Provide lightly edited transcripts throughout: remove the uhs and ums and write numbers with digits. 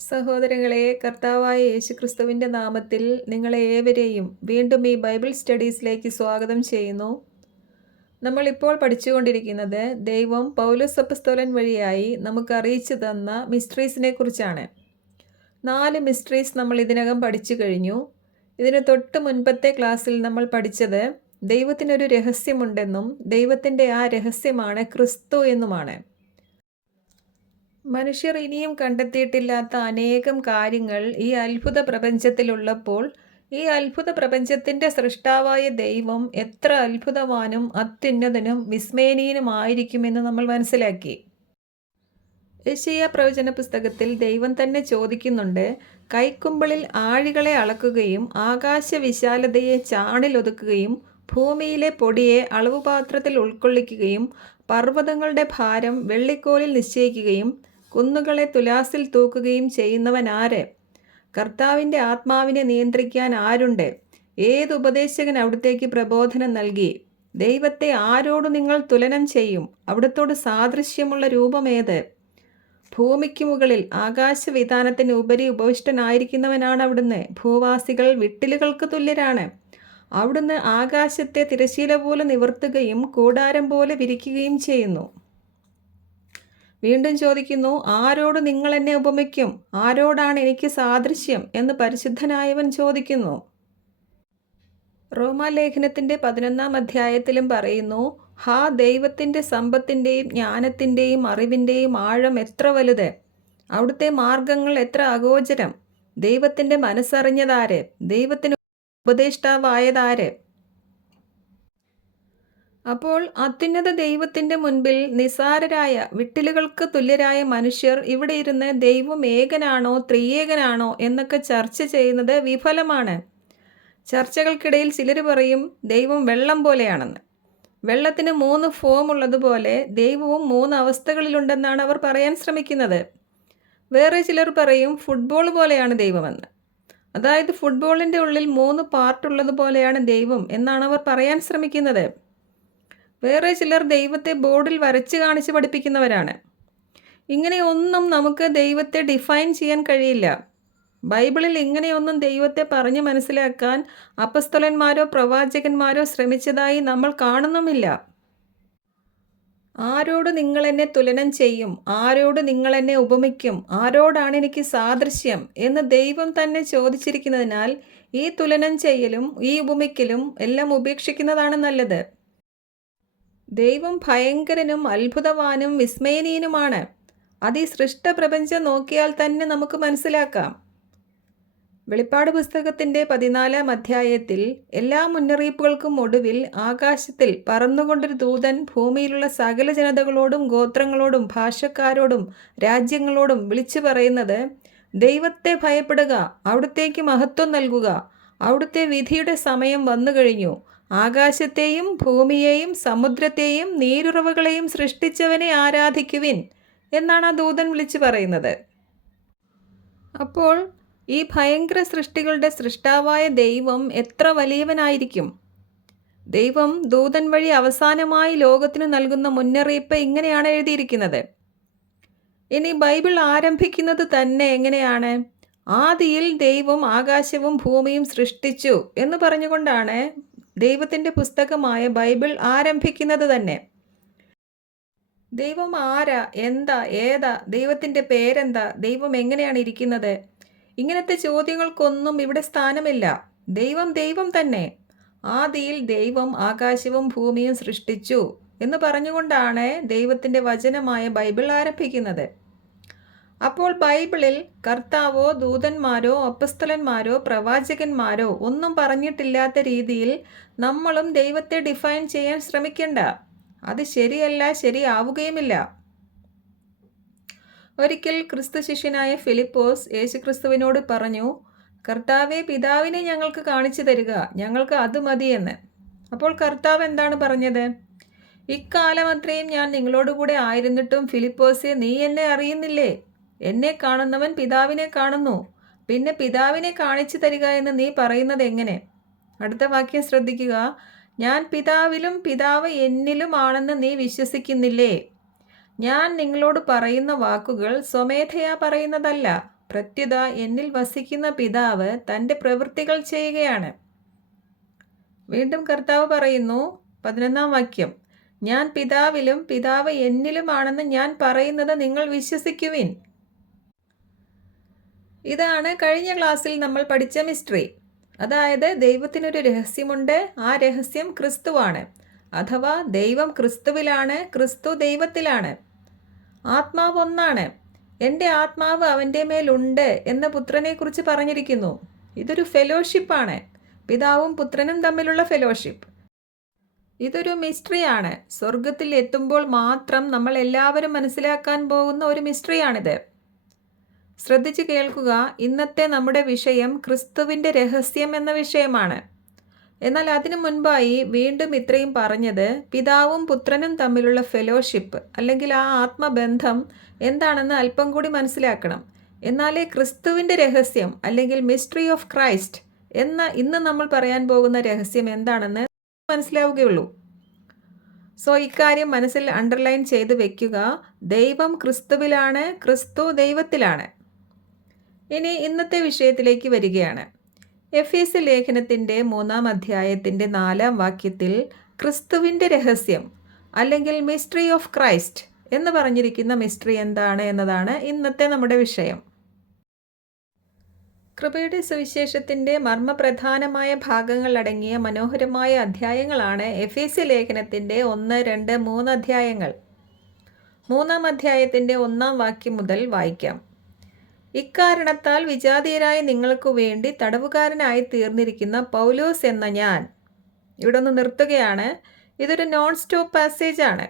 സഹോദരങ്ങളെ, കർത്താവായ യേശുക്രിസ്തുവിൻ്റെ നാമത്തിൽ നിങ്ങളെ ഏവരെയും വീണ്ടും ഈ ബൈബിൾ സ്റ്റഡീസിലേക്ക് സ്വാഗതം ചെയ്യുന്നു. നമ്മളിപ്പോൾ പഠിച്ചുകൊണ്ടിരിക്കുന്നത് ദൈവം പൗലോസ് അപ്പസ്തോലൻ വഴിയായി നമുക്ക് അറിയിച്ചു തന്ന മിസ്റ്ററീസിനെ കുറിച്ചാണ്. 4 മിസ്റ്ററീസ് നമ്മൾ ഇതിനകം പഠിച്ചു കഴിഞ്ഞു. ഇതിന് തൊട്ട് മുൻപത്തെ ക്ലാസ്സിൽ നമ്മൾ പഠിച്ചത് ദൈവത്തിനൊരു രഹസ്യമുണ്ടെന്നും ദൈവത്തിൻ്റെ ആ രഹസ്യമാണ് ക്രിസ്തു എന്നുമാണ്. മനുഷ്യർ ഇനിയും കണ്ടെത്തിയിട്ടില്ലാത്ത അനേകം കാര്യങ്ങൾ ഈ അത്ഭുത പ്രപഞ്ചത്തിലുള്ളപ്പോൾ ഈ അത്ഭുത പ്രപഞ്ചത്തിൻ്റെ സൃഷ്ടാവായ ദൈവം എത്ര അത്ഭുതവാനും അത്യുന്നതനും വിസ്മയനീയനുമായിരിക്കുമെന്ന് നമ്മൾ മനസ്സിലാക്കി. യെശയ്യാ പ്രവചന പുസ്തകത്തിൽ ദൈവം തന്നെ ചോദിക്കുന്നുണ്ട്, കൈക്കുമ്പിളിൽ ആഴികളെ അളക്കുകയും ആകാശവിശാലതയെ ചാണിലൊതുക്കുകയും ഭൂമിയിലെ പൊടിയെ അളവുപാത്രത്തിൽ ഉൾക്കൊള്ളിക്കുകയും പർവ്വതങ്ങളുടെ ഭാരം വെള്ളിക്കോലിൽ നിശ്ചയിക്കുകയും കുന്നുകളെ തുലാസിൽ തൂക്കുകയും ചെയ്യുന്നവൻ ആര്? കർത്താവിൻ്റെ ആത്മാവിനെ നിയന്ത്രിക്കാൻ ആരുണ്ട്? ഏത് ഉപദേശകൻ അവിടുത്തേക്ക് പ്രബോധനം നൽകി? ദൈവത്തെ ആരോട് നിങ്ങൾ തുലനം ചെയ്യും? അവിടുത്തോട് സാദൃശ്യമുള്ള രൂപമേത്? ഭൂമിക്ക് മുകളിൽ ആകാശവിധാനത്തിന് ഉപരി ഉപവിഷ്ടനായിരിക്കുന്നവനാണ് അവിടുന്ന്. ഭൂവാസികൾ വിട്ടിലുകൾക്ക് തുല്യരാണ്. അവിടുന്ന് ആകാശത്തെ തിരശീല പോലെ നിവർത്തുകയും കൂടാരം പോലെ വിരിക്കുകയും ചെയ്യുന്നു. വീണ്ടും ചോദിക്കുന്നു, ആരോട് നിങ്ങൾ എന്നെ ഉപമിക്കും? ആരോടാണ് എനിക്ക് സാദൃശ്യം എന്ന് പരിശുദ്ധനായവൻ ചോദിക്കുന്നു. റോമാലേഖനത്തിൻ്റെ 11-ാം അധ്യായത്തിലും പറയുന്നു, ഹാ, ദൈവത്തിൻ്റെ സമ്പത്തിൻ്റെയും ജ്ഞാനത്തിൻ്റെയും അറിവിൻ്റെയും ആഴം എത്ര വലുത്! അവിടുത്തെ മാർഗങ്ങൾ എത്ര അഗോചരം! ദൈവത്തിൻ്റെ മനസ്സറിഞ്ഞതാര്? ദൈവത്തിന് ഉപദേഷ്ടാവായതാര്? അപ്പോൾ അത്യുന്നത ദൈവത്തിൻ്റെ മുൻപിൽ നിസാരരായ വിട്ടിലുകൾക്ക് തുല്യരായ മനുഷ്യർ ഇവിടെ ഇരുന്ന് ദൈവം ഏകനാണോ ത്രിയേകനാണോ എന്നൊക്കെ ചർച്ച ചെയ്യുന്നത് വിഫലമാണ്. ചർച്ചകൾക്കിടയിൽ ചിലർ പറയും ദൈവം വെള്ളം പോലെയാണെന്ന്. വെള്ളത്തിന് 3 ഫോം ഉള്ളതുപോലെ ദൈവവും 3 അവസ്ഥകളിലുണ്ടെന്നാണ് അവർ പറയാൻ ശ്രമിക്കുന്നത്. വേറെ ചിലർ പറയും ഫുട്ബോൾ പോലെയാണ് ദൈവമെന്ന്. അതായത് ഫുട്ബോളിൻ്റെ ഉള്ളിൽ 3 പാർട്ടുള്ളതുപോലെയാണ് ദൈവം എന്നാണ് അവർ പറയാൻ ശ്രമിക്കുന്നത്. വേറെ ചിലർ ദൈവത്തെ ബോർഡിൽ വരച്ച് കാണിച്ച് പഠിപ്പിക്കുന്നവരാണ്. ഇങ്ങനെയൊന്നും നമുക്ക് ദൈവത്തെ ഡിഫൈൻ ചെയ്യാൻ കഴിയില്ല. ബൈബിളിൽ ഇങ്ങനെയൊന്നും ദൈവത്തെ പറഞ്ഞ് മനസ്സിലാക്കാൻ അപ്പസ്തലന്മാരോ പ്രവാചകന്മാരോ ശ്രമിച്ചതായി നമ്മൾ കാണുന്നുമില്ല. ആരോട് നിങ്ങൾ എന്നെ തുലനം ചെയ്യും? ആരോട് നിങ്ങൾ എന്നെ ഉപമിക്കും? ആരോടാണ് എനിക്ക് സാദൃശ്യം എന്ന് ദൈവം തന്നെ ചോദിച്ചിരിക്കുന്നതിനാൽ ഈ തുലനം ചെയ്യലും ഈ ഉപമിക്കലും എല്ലാം ഉപേക്ഷിക്കുന്നതാണ് നല്ലത്. ദൈവം ഭയങ്കരനും അത്ഭുതവാനും വിസ്മയനീയനുമാണ്. അത് ഈ സൃഷ്ടപ്രപഞ്ചം നോക്കിയാൽ തന്നെ നമുക്ക് മനസ്സിലാക്കാം. വെളിപ്പാട് പുസ്തകത്തിൻ്റെ 14-ാം അധ്യായത്തിൽ എല്ലാ മുന്നറിയിപ്പുകൾക്കും ഒടുവിൽ ആകാശത്തിൽ പറന്നുകൊണ്ടൊരു ദൂതൻ ഭൂമിയിലുള്ള സകല ജനതകളോടും ഗോത്രങ്ങളോടും ഭാഷക്കാരോടും രാജ്യങ്ങളോടും വിളിച്ചു പറയുന്നത്, ദൈവത്തെ ഭയപ്പെടുക, അവിടുത്തേക്ക് മഹത്വം നൽകുക, അവിടുത്തെ വിധിയുടെ സമയം വന്നു കഴിഞ്ഞു, ആകാശത്തെയും ഭൂമിയെയും സമുദ്രത്തെയും നീരുറവുകളെയും സൃഷ്ടിച്ചവനെ ആരാധിക്കുവിൻ എന്നാണ് ആ ദൂതൻ വിളിച്ചു പറയുന്നത്. അപ്പോൾ ഈ ഭയങ്കര സൃഷ്ടികളുടെ സൃഷ്ടാവായ ദൈവം എത്ര വലിയവനായിരിക്കും? ദൈവം ദൂതൻ വഴി അവസാനമായി ലോകത്തിന് നൽകുന്ന മുന്നറിയിപ്പ് ഇങ്ങനെയാണ് എഴുതിയിരിക്കുന്നത്. ഇനി ബൈബിൾ ആരംഭിക്കുന്നത് തന്നെ എങ്ങനെയാണ്? ആദിയിൽ ദൈവം ആകാശവും ഭൂമിയും സൃഷ്ടിച്ചു എന്ന് പറഞ്ഞുകൊണ്ടാണ് ദൈവത്തിൻ്റെ പുസ്തകമായ ബൈബിൾ ആരംഭിക്കുന്നത് തന്നെ. ദൈവം ആരാ, എന്താ, ഏതാ, ദൈവത്തിൻ്റെ പേരെന്താ, ദൈവം എങ്ങനെയാണ് ഇരിക്കുന്നത്? ഇങ്ങനത്തെ ചോദ്യങ്ങൾക്കൊന്നും ഇവിടെ സ്ഥാനമില്ല. ദൈവം ദൈവം തന്നെ. ആദിയിൽ ദൈവം ആകാശവും ഭൂമിയും സൃഷ്ടിച്ചു എന്ന് പറഞ്ഞുകൊണ്ടാണ് ദൈവത്തിൻ്റെ വചനമായ ബൈബിൾ ആരംഭിക്കുന്നത്. അപ്പോൾ ബൈബിളിൽ കർത്താവോ ദൂതന്മാരോ അപ്പസ്തലന്മാരോ പ്രവാചകന്മാരോ ഒന്നും പറഞ്ഞിട്ടില്ലാത്ത രീതിയിൽ നമ്മളും ദൈവത്തെ ഡിഫൈൻ ചെയ്യാൻ ശ്രമിക്കണ്ട. അത് ശരിയല്ല, ശരിയാവുകയുമില്ല. ഒരിക്കൽ ക്രിസ്തു ശിഷ്യനായ ഫിലിപ്പോസ് യേശുക്രിസ്തുവിനോട് പറഞ്ഞു, കർത്താവെ, പിതാവിനെ ഞങ്ങൾക്ക് കാണിച്ചു തരിക, ഞങ്ങൾക്ക് അത് മതിയെന്ന്. അപ്പോൾ കർത്താവ് എന്താണ് പറഞ്ഞത്? ഇക്കാലം അത്രയും ഞാൻ നിങ്ങളോടുകൂടെ ആയിരുന്നിട്ടും ഫിലിപ്പോസെ, നീ എന്നെ അറിയുന്നില്ലേ? എന്നെ കാണുന്നവൻ പിതാവിനെ കാണുന്നു. പിന്നെ പിതാവിനെ കാണിച്ചു തരിക എന്ന് നീ പറയുന്നത് എങ്ങനെ? അടുത്ത വാക്യം ശ്രദ്ധിക്കുക. ഞാൻ പിതാവിലും പിതാവ് എന്നിലും ആണെന്ന് നീ വിശ്വസിക്കുന്നില്ലേ? ഞാൻ നിങ്ങളോട് പറയുന്ന വാക്കുകൾ സ്വമേധയാ പറയുന്നതല്ല, പ്രത്യുത എന്നിൽ വസിക്കുന്ന പിതാവ് തൻ്റെ പ്രവൃത്തികൾ ചെയ്യുകയാണ്. വീണ്ടും കർത്താവ് പറയുന്നു, 11-ാം വാക്യം, ഞാൻ പിതാവിലും പിതാവ് എന്നിലുമാണെന്ന് ഞാൻ പറയുന്നത് നിങ്ങൾ വിശ്വസിക്കുവിൻ. ഇതാണ് കഴിഞ്ഞ ക്ലാസ്സിൽ നമ്മൾ പഠിച്ച മിസ്റ്ററി. അതായത് ദൈവത്തിനൊരു രഹസ്യമുണ്ട്. ആ രഹസ്യം ക്രിസ്തുവാണ്. അഥവാ ദൈവം ക്രിസ്തുവിലാണ്, ക്രിസ്തു ദൈവത്തിലാണ്. ആത്മാവ് ഒന്നാണ്. എൻ്റെ ആത്മാവ് അവൻ്റെ മേലുണ്ട് എന്ന് പുത്രനെക്കുറിച്ച് പറഞ്ഞിരിക്കുന്നു. ഇതൊരു ഫെലോഷിപ്പാണ്. പിതാവും പുത്രനും തമ്മിലുള്ള ഫെലോഷിപ്പ്. ഇതൊരു മിസ്റ്ററിയാണ്. സ്വർഗത്തിൽ എത്തുമ്പോൾ മാത്രം നമ്മൾ എല്ലാവരും മനസ്സിലാക്കാൻ പോകുന്ന ഒരു മിസ്റ്ററിയാണിത്. ശ്രദ്ധിച്ചു കേൾക്കുക. ഇന്നത്തെ നമ്മുടെ വിഷയം ക്രിസ്തുവിൻ്റെ രഹസ്യം എന്ന വിഷയമാണ്. എന്നാൽ അതിനു മുൻപായി വീണ്ടും ഇത്രയും പറഞ്ഞത് പിതാവും പുത്രനും തമ്മിലുള്ള ഫെലോഷിപ്പ് അല്ലെങ്കിൽ ആ ആത്മബന്ധം എന്താണെന്ന് അല്പം കൂടി മനസ്സിലാക്കണം. എന്നാലേ ക്രിസ്തുവിൻ്റെ രഹസ്യം അല്ലെങ്കിൽ മിസ്റ്ററി ഓഫ് ക്രൈസ്റ്റ് എന്ന ഇന്ന് നമ്മൾ പറയാൻ പോകുന്ന രഹസ്യം എന്താണെന്ന് മനസ്സിലാവുകയുള്ളൂ. സോ ഇക്കാര്യം മനസ്സിൽ അണ്ടർലൈൻ ചെയ്ത് വെക്കുക. ദൈവം ക്രിസ്തുവിലാണ്, ക്രിസ്തു ദൈവത്തിലാണ്. ഇനി ഇന്നത്തെ വിഷയത്തിലേക്ക് വരികയാണ്. എഫേസ്യ ലേഖനത്തിൻ്റെ 3-ാം അധ്യായത്തിൻ്റെ 4-ാം വാക്യത്തിൽ ക്രിസ്തുവിൻ്റെ രഹസ്യം അല്ലെങ്കിൽ മിസ്റ്ററി ഓഫ് ക്രൈസ്റ്റ് എന്ന് പറഞ്ഞിരിക്കുന്ന മിസ്റ്ററി എന്താണ് എന്നതാണ് ഇന്നത്തെ നമ്മുടെ വിഷയം. കൃപയുടെ സുവിശേഷത്തിൻ്റെ മർമ്മപ്രധാനമായ ഭാഗങ്ങൾ അടങ്ങിയ മനോഹരമായ അധ്യായങ്ങളാണ് എഫേസ്യ ലേഖനത്തിൻ്റെ 1, 2, 3 അധ്യായങ്ങൾ. 3-ാം അധ്യായത്തിൻ്റെ 1-ാം വാക്യം മുതൽ വായിക്കാം. ഇക്കാരണത്താൽ വിജാതീയരായ നിങ്ങൾക്കു വേണ്ടി തടവുകാരനായി തീർന്നിരിക്കുന്ന പൗലോസ് എന്ന ഞാൻ. ഇവിടെ ഒന്ന് നിർത്തുകയാണ്. ഇതൊരു നോൺ സ്റ്റോപ്പ് പാസേജ് ആണ്.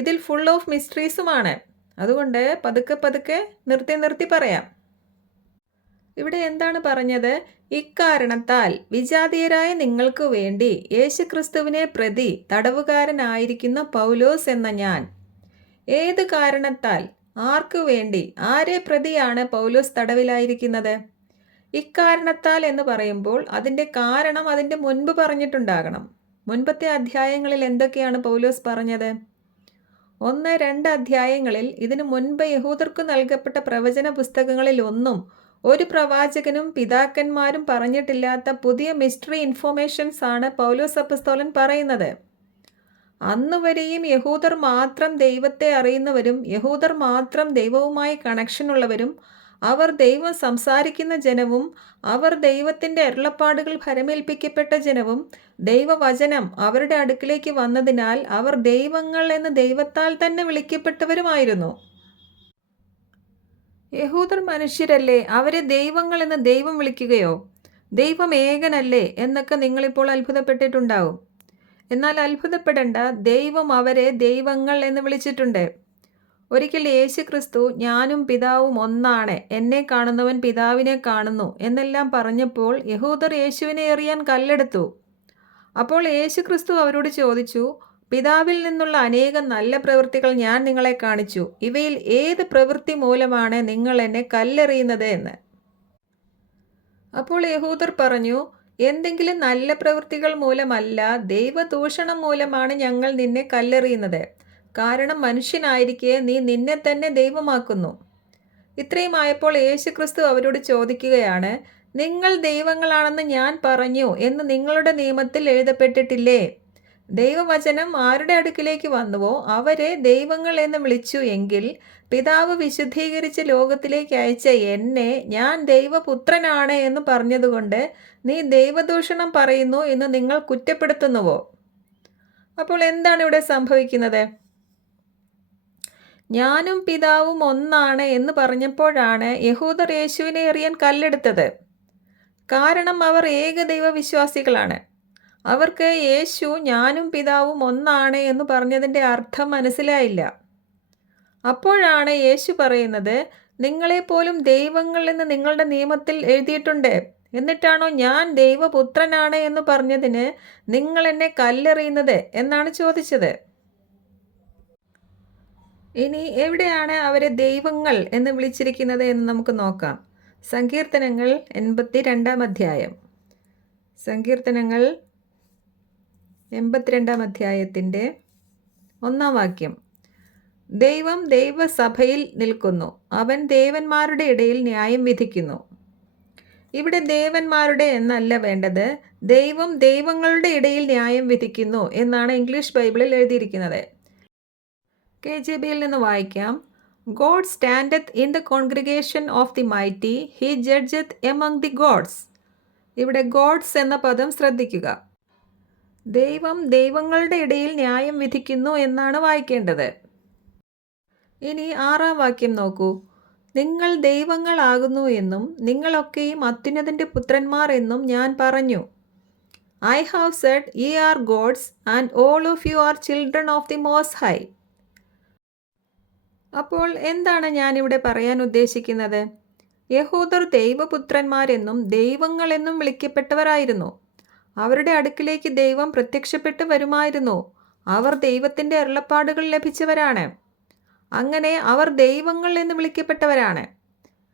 ഇതിൽ ഫുൾ ഓഫ് മിസ്റ്ററീസുമാണ്. അതുകൊണ്ട് പതുക്കെ നിർത്തി പറയാം. ഇവിടെ എന്താണ് പറഞ്ഞത്? ഇക്കാരണത്താൽ വിജാതീയരായ നിങ്ങൾക്ക് വേണ്ടി യേശുക്രിസ്തുവിനെ പ്രതി തടവുകാരനായിരിക്കുന്ന പൗലോസ് എന്ന ഞാൻ. ഏത് കാരണത്താൽ? ആർക്കു വേണ്ടി? ആരെ പ്രതിയാണ് പൗലോസ് തടവിലായിരിക്കുന്നത്? ഇക്കാരണത്താൽ എന്ന് പറയുമ്പോൾ അതിൻ്റെ കാരണം അതിൻ്റെ മുൻപ് പറഞ്ഞിട്ടുണ്ടാകണം. മുൻപത്തെ അധ്യായങ്ങളിൽ എന്തൊക്കെയാണ് പൗലോസ് പറഞ്ഞത്? 1, 2 അധ്യായങ്ങളിൽ ഇതിനു മുൻപ് യഹൂദർക്ക് നൽകപ്പെട്ട പ്രവചന പുസ്തകങ്ങളിൽ ഒന്നും ഒരു പ്രവാചകനും പിതാക്കന്മാരും പറഞ്ഞിട്ടില്ലാത്ത പുതിയ മിസ്റ്ററി ഇൻഫോർമേഷൻസ് ആണ് പൗലോസ് അപ്പസ്തോലൻ പറയുന്നത്. അന്നുവരെയും യഹൂദർ മാത്രം ദൈവത്തെ അറിയുന്നവരും യഹൂദർ മാത്രം ദൈവവുമായി കണക്ഷനുള്ളവരും അവർ ദൈവം സംസാരിക്കുന്ന ജനവും അവർ ദൈവത്തിൻ്റെ അരുളപ്പാടുകൾ ഭരമേൽപ്പിക്കപ്പെട്ട ജനവും ദൈവവചനം അവരുടെ അടുക്കിലേക്ക് വന്നതിനാൽ അവർ ദൈവങ്ങൾ എന്ന് ദൈവത്താൽ തന്നെ വിളിക്കപ്പെട്ടവരുമായിരുന്നു. യഹൂദർ മനുഷ്യരല്ലേ, അവരെ ദൈവങ്ങൾ എന്ന് ദൈവം വിളിക്കുകയോ? ദൈവം ഏകനല്ലേ എന്നൊക്കെ നിങ്ങളിപ്പോൾ അത്ഭുതപ്പെട്ടിട്ടുണ്ടാവും. എന്നാൽ അത്ഭുതപ്പെടേണ്ട, ദൈവം അവരെ ദൈവങ്ങൾ എന്ന് വിളിച്ചിട്ടുണ്ട്. ഒരിക്കൽ യേശു ക്രിസ്തു ഞാനും പിതാവും ഒന്നാണ്, എന്നെ കാണുന്നവൻ പിതാവിനെ കാണുന്നു എന്നെല്ലാം പറഞ്ഞപ്പോൾ യഹൂദർ യേശുവിനെ എറിയാൻ കല്ലെടുത്തു. അപ്പോൾ യേശു ക്രിസ്തു അവരോട് ചോദിച്ചു, പിതാവിൽ നിന്നുള്ള അനേകം നല്ല പ്രവൃത്തികൾ ഞാൻ നിങ്ങളെ കാണിച്ചു. ഇവയിൽ ഏത് പ്രവൃത്തി മൂലമാണ് നിങ്ങൾ എന്നെ കല്ലെറിയുന്നത് എന്ന്. അപ്പോൾ യഹൂദർ പറഞ്ഞു, എന്തെങ്കിലും നല്ല പ്രവൃത്തികൾ മൂലമല്ല, ദൈവദൂഷണം മൂലമാണ് ഞങ്ങൾ നിന്നെ കല്ലെറിയുന്നത്. കാരണം മനുഷ്യനായിരിക്കെ നീ നിന്നെ തന്നെ ദൈവമാക്കുന്നു. ഇത്രയുമായപ്പോൾ യേശുക്രിസ്തു അവരോട് ചോദിക്കുകയാണ്, നിങ്ങൾ ദൈവങ്ങളാണെന്ന് ഞാൻ പറഞ്ഞു എന്ന് നിങ്ങളുടെ നിയമത്തിൽ എഴുതപ്പെട്ടിട്ടില്ലേ? ദൈവവചനം ആരുടെ അടുക്കിലേക്ക് വന്നുവോ അവരെ ദൈവങ്ങൾ എന്ന് വിളിച്ചു എങ്കിൽ പിതാവ് വിശുദ്ധീകരിച്ച് ലോകത്തിലേക്ക് അയച്ച എന്നെ ഞാൻ ദൈവപുത്രനാണ് എന്ന് പറഞ്ഞതുകൊണ്ട് നീ ദൈവദൂഷണം പറയുന്നു എന്ന് നിങ്ങൾ കുറ്റപ്പെടുത്തുന്നുവോ? അപ്പോൾ എന്താണ് ഇവിടെ സംഭവിക്കുന്നത്? ഞാനും പിതാവും ഒന്നാണ് എന്ന് പറഞ്ഞപ്പോഴാണ് യഹൂദർ യേശുവിനെ എറിയാൻ കല്ലെടുത്തത്. കാരണം അവർ ഏകദൈവ വിശ്വാസികളാണ്. അവർക്ക് യേശു ഞാനും പിതാവും ഒന്നാണ് എന്ന് പറഞ്ഞതിൻ്റെ അർത്ഥം മനസ്സിലായില്ല. അപ്പോഴാണ് യേശു പറയുന്നത്, നിങ്ങളെപ്പോലും ദൈവങ്ങൾ എന്ന് നിങ്ങളുടെ നിയമത്തിൽ എഴുതിയിട്ടുണ്ട്, എന്നിട്ടാണോ ഞാൻ ദൈവപുത്രനാണ് എന്ന് പറഞ്ഞതിന് നിങ്ങൾ എന്നെ കല്ലെറിയുന്നത് എന്നാണ് ചോദിച്ചത്. ഇനി എവിടെയാണ് അവരെ ദൈവങ്ങൾ എന്ന് വിളിച്ചിരിക്കുന്നത് എന്ന് നമുക്ക് നോക്കാം. സങ്കീർത്തനങ്ങൾ 82-ാം അധ്യായം. സങ്കീർത്തനങ്ങൾ 82-ാം അധ്യായത്തിൻ്റെ 1-ാം വാക്യം. ദൈവം ദൈവസഭയിൽ നിൽക്കുന്നു. അവൻ ദേവന്മാരുടെ ഇടയിൽ ന്യായം വിധിക്കുന്നു. ഇവിടെ ദേവന്മാരുടെ എന്നല്ല വേണ്ടത്, ദൈവം ദൈവങ്ങളുടെ ഇടയിൽ ന്യായം വിധിക്കുന്നു എന്നാണ് ഇംഗ്ലീഷ് ബൈബിളിൽ എഴുതിയിരിക്കുന്നത്. KJBയിൽ നിന്ന് വായിക്കാം. God standeth in the congregation of the mighty, he judgeth among the gods. ഇവിടെ ഗോഡ്സ് എന്ന പദം ശ്രദ്ധിക്കുക. ദൈവം ദൈവങ്ങളുടെ ഇടയിൽ ന്യായം വിധിക്കുന്നു എന്നാണ് വായിക്കേണ്ടത്. ഇനി 6-ാം വാക്യം നോക്കൂ. നിങ്ങൾ ദൈവങ്ങളാകുന്നു എന്നും നിങ്ങളൊക്കെയും അത്യുന്നതൻ്റെ പുത്രന്മാർ എന്നും ഞാൻ പറഞ്ഞു. I have said ye are gods and all of you are children of the Most High. അപ്പോൾ എന്താണ് ഞാനിവിടെ പറയാൻ ഉദ്ദേശിക്കുന്നത്? യഹൂദർ ദൈവപുത്രന്മാരെന്നും ദൈവങ്ങളെന്നും വിളിക്കപ്പെട്ടവരായിരുന്നു. അവരുടെ അടുക്കിലേക്ക് ദൈവം പ്രത്യക്ഷപ്പെട്ട് വരുമായിരുന്നു. അവർ ദൈവത്തിൻ്റെ അരുളപ്പാടുകൾ ലഭിച്ചവരാണ്. അങ്ങനെ അവർ ദൈവങ്ങൾ എന്ന് വിളിക്കപ്പെട്ടവരാണ്.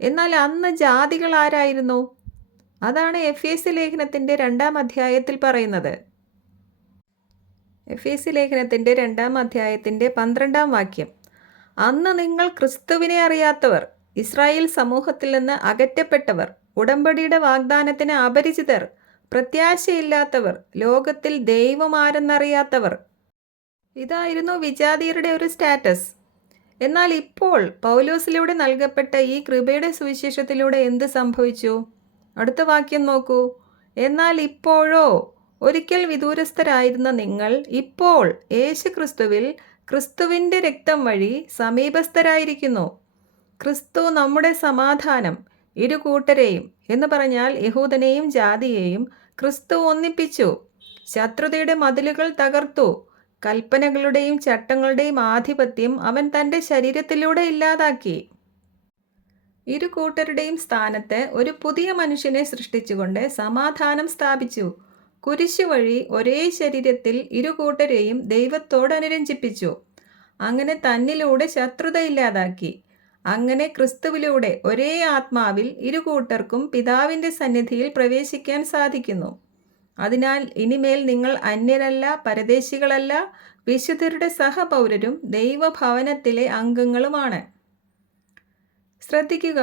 എന്നാൽ അന്ന് ജാതികൾ ആരായിരുന്നു? അതാണ് എഫേസ്യ ലേഖനത്തിൻ്റെ 2-ാം അധ്യായത്തിൽ പറയുന്നത്. എഫേസ്യ ലേഖനത്തിൻ്റെ 2-ാം അധ്യായത്തിൻ്റെ 12-ാം വാക്യം. അന്ന് നിങ്ങൾ ക്രിസ്തുവിനെ അറിയാത്തവർ, ഇസ്രായേൽ സമൂഹത്തിൽ നിന്ന് അകറ്റപ്പെട്ടവർ, ഉടമ്പടിയുടെ വാഗ്ദാനത്തിന് അപരിചിതർ, പ്രത്യാശയില്ലാത്തവർ, ലോകത്തിൽ ദൈവം ആരെന്നറിയാത്തവർ. ഇതായിരുന്നു വിജാതീയരുടെ ഒരു സ്റ്റാറ്റസ്. എന്നാൽ ഇപ്പോൾ പൗലോസിലൂടെ നൽകപ്പെട്ട ഈ കൃപയുടെ സുവിശേഷത്തിലൂടെ എന്ത് സംഭവിച്ചു? അടുത്ത വാക്യം നോക്കൂ. എന്നാൽ ഇപ്പോഴോ, ഒരിക്കൽ വിദൂരസ്ഥരായിരുന്ന നിങ്ങൾ ഇപ്പോൾ യേശുക്രിസ്തുവിൽ ക്രിസ്തുവിൻ്റെ രക്തം വഴി സമീപസ്ഥരായിരിക്കുന്നു. ക്രിസ്തു നമ്മുടെ സമാധാനം, ഇരു കൂട്ടരെയും എന്ന് പറഞ്ഞാൽ യഹൂദനെയും ജാതിയെയും ക്രിസ്തു ഒന്നിപ്പിച്ചു. ശത്രുതയുടെ മതിലുകൾ തകർത്തു. കൽപ്പനകളുടെയും ചട്ടങ്ങളുടെയും ആധിപത്യം അവൻ തൻ്റെ ശരീരത്തിലൂടെ ഇല്ലാതാക്കി. ഇരു കൂട്ടരുടെയും സ്ഥാനത്ത് ഒരു പുതിയ മനുഷ്യനെ സൃഷ്ടിച്ചുകൊണ്ട് സമാധാനം സ്ഥാപിച്ചു. കുരിശു വഴി ഒരേ ശരീരത്തിൽ ഇരു കൂട്ടരെയും ദൈവത്തോട് അനുരഞ്ജിപ്പിച്ചു. അങ്ങനെ തന്നിലൂടെ ശത്രുത ഇല്ലാതാക്കി. അങ്ങനെ ക്രിസ്തുവിലൂടെ ഒരേ ആത്മാവിൽ ഇരു കൂട്ടർക്കും പിതാവിൻ്റെ സന്നിധിയിൽ പ്രവേശിക്കാൻ സാധിക്കുന്നു. അതിനാൽ ഇനിമേൽ നിങ്ങൾ അന്യരല്ല, പരദേശികളല്ല, വിശുദ്ധരുടെ സഹപൗരരും ദൈവഭവനത്തിലെ അംഗങ്ങളുമാണ്. ശ്രദ്ധിക്കുക,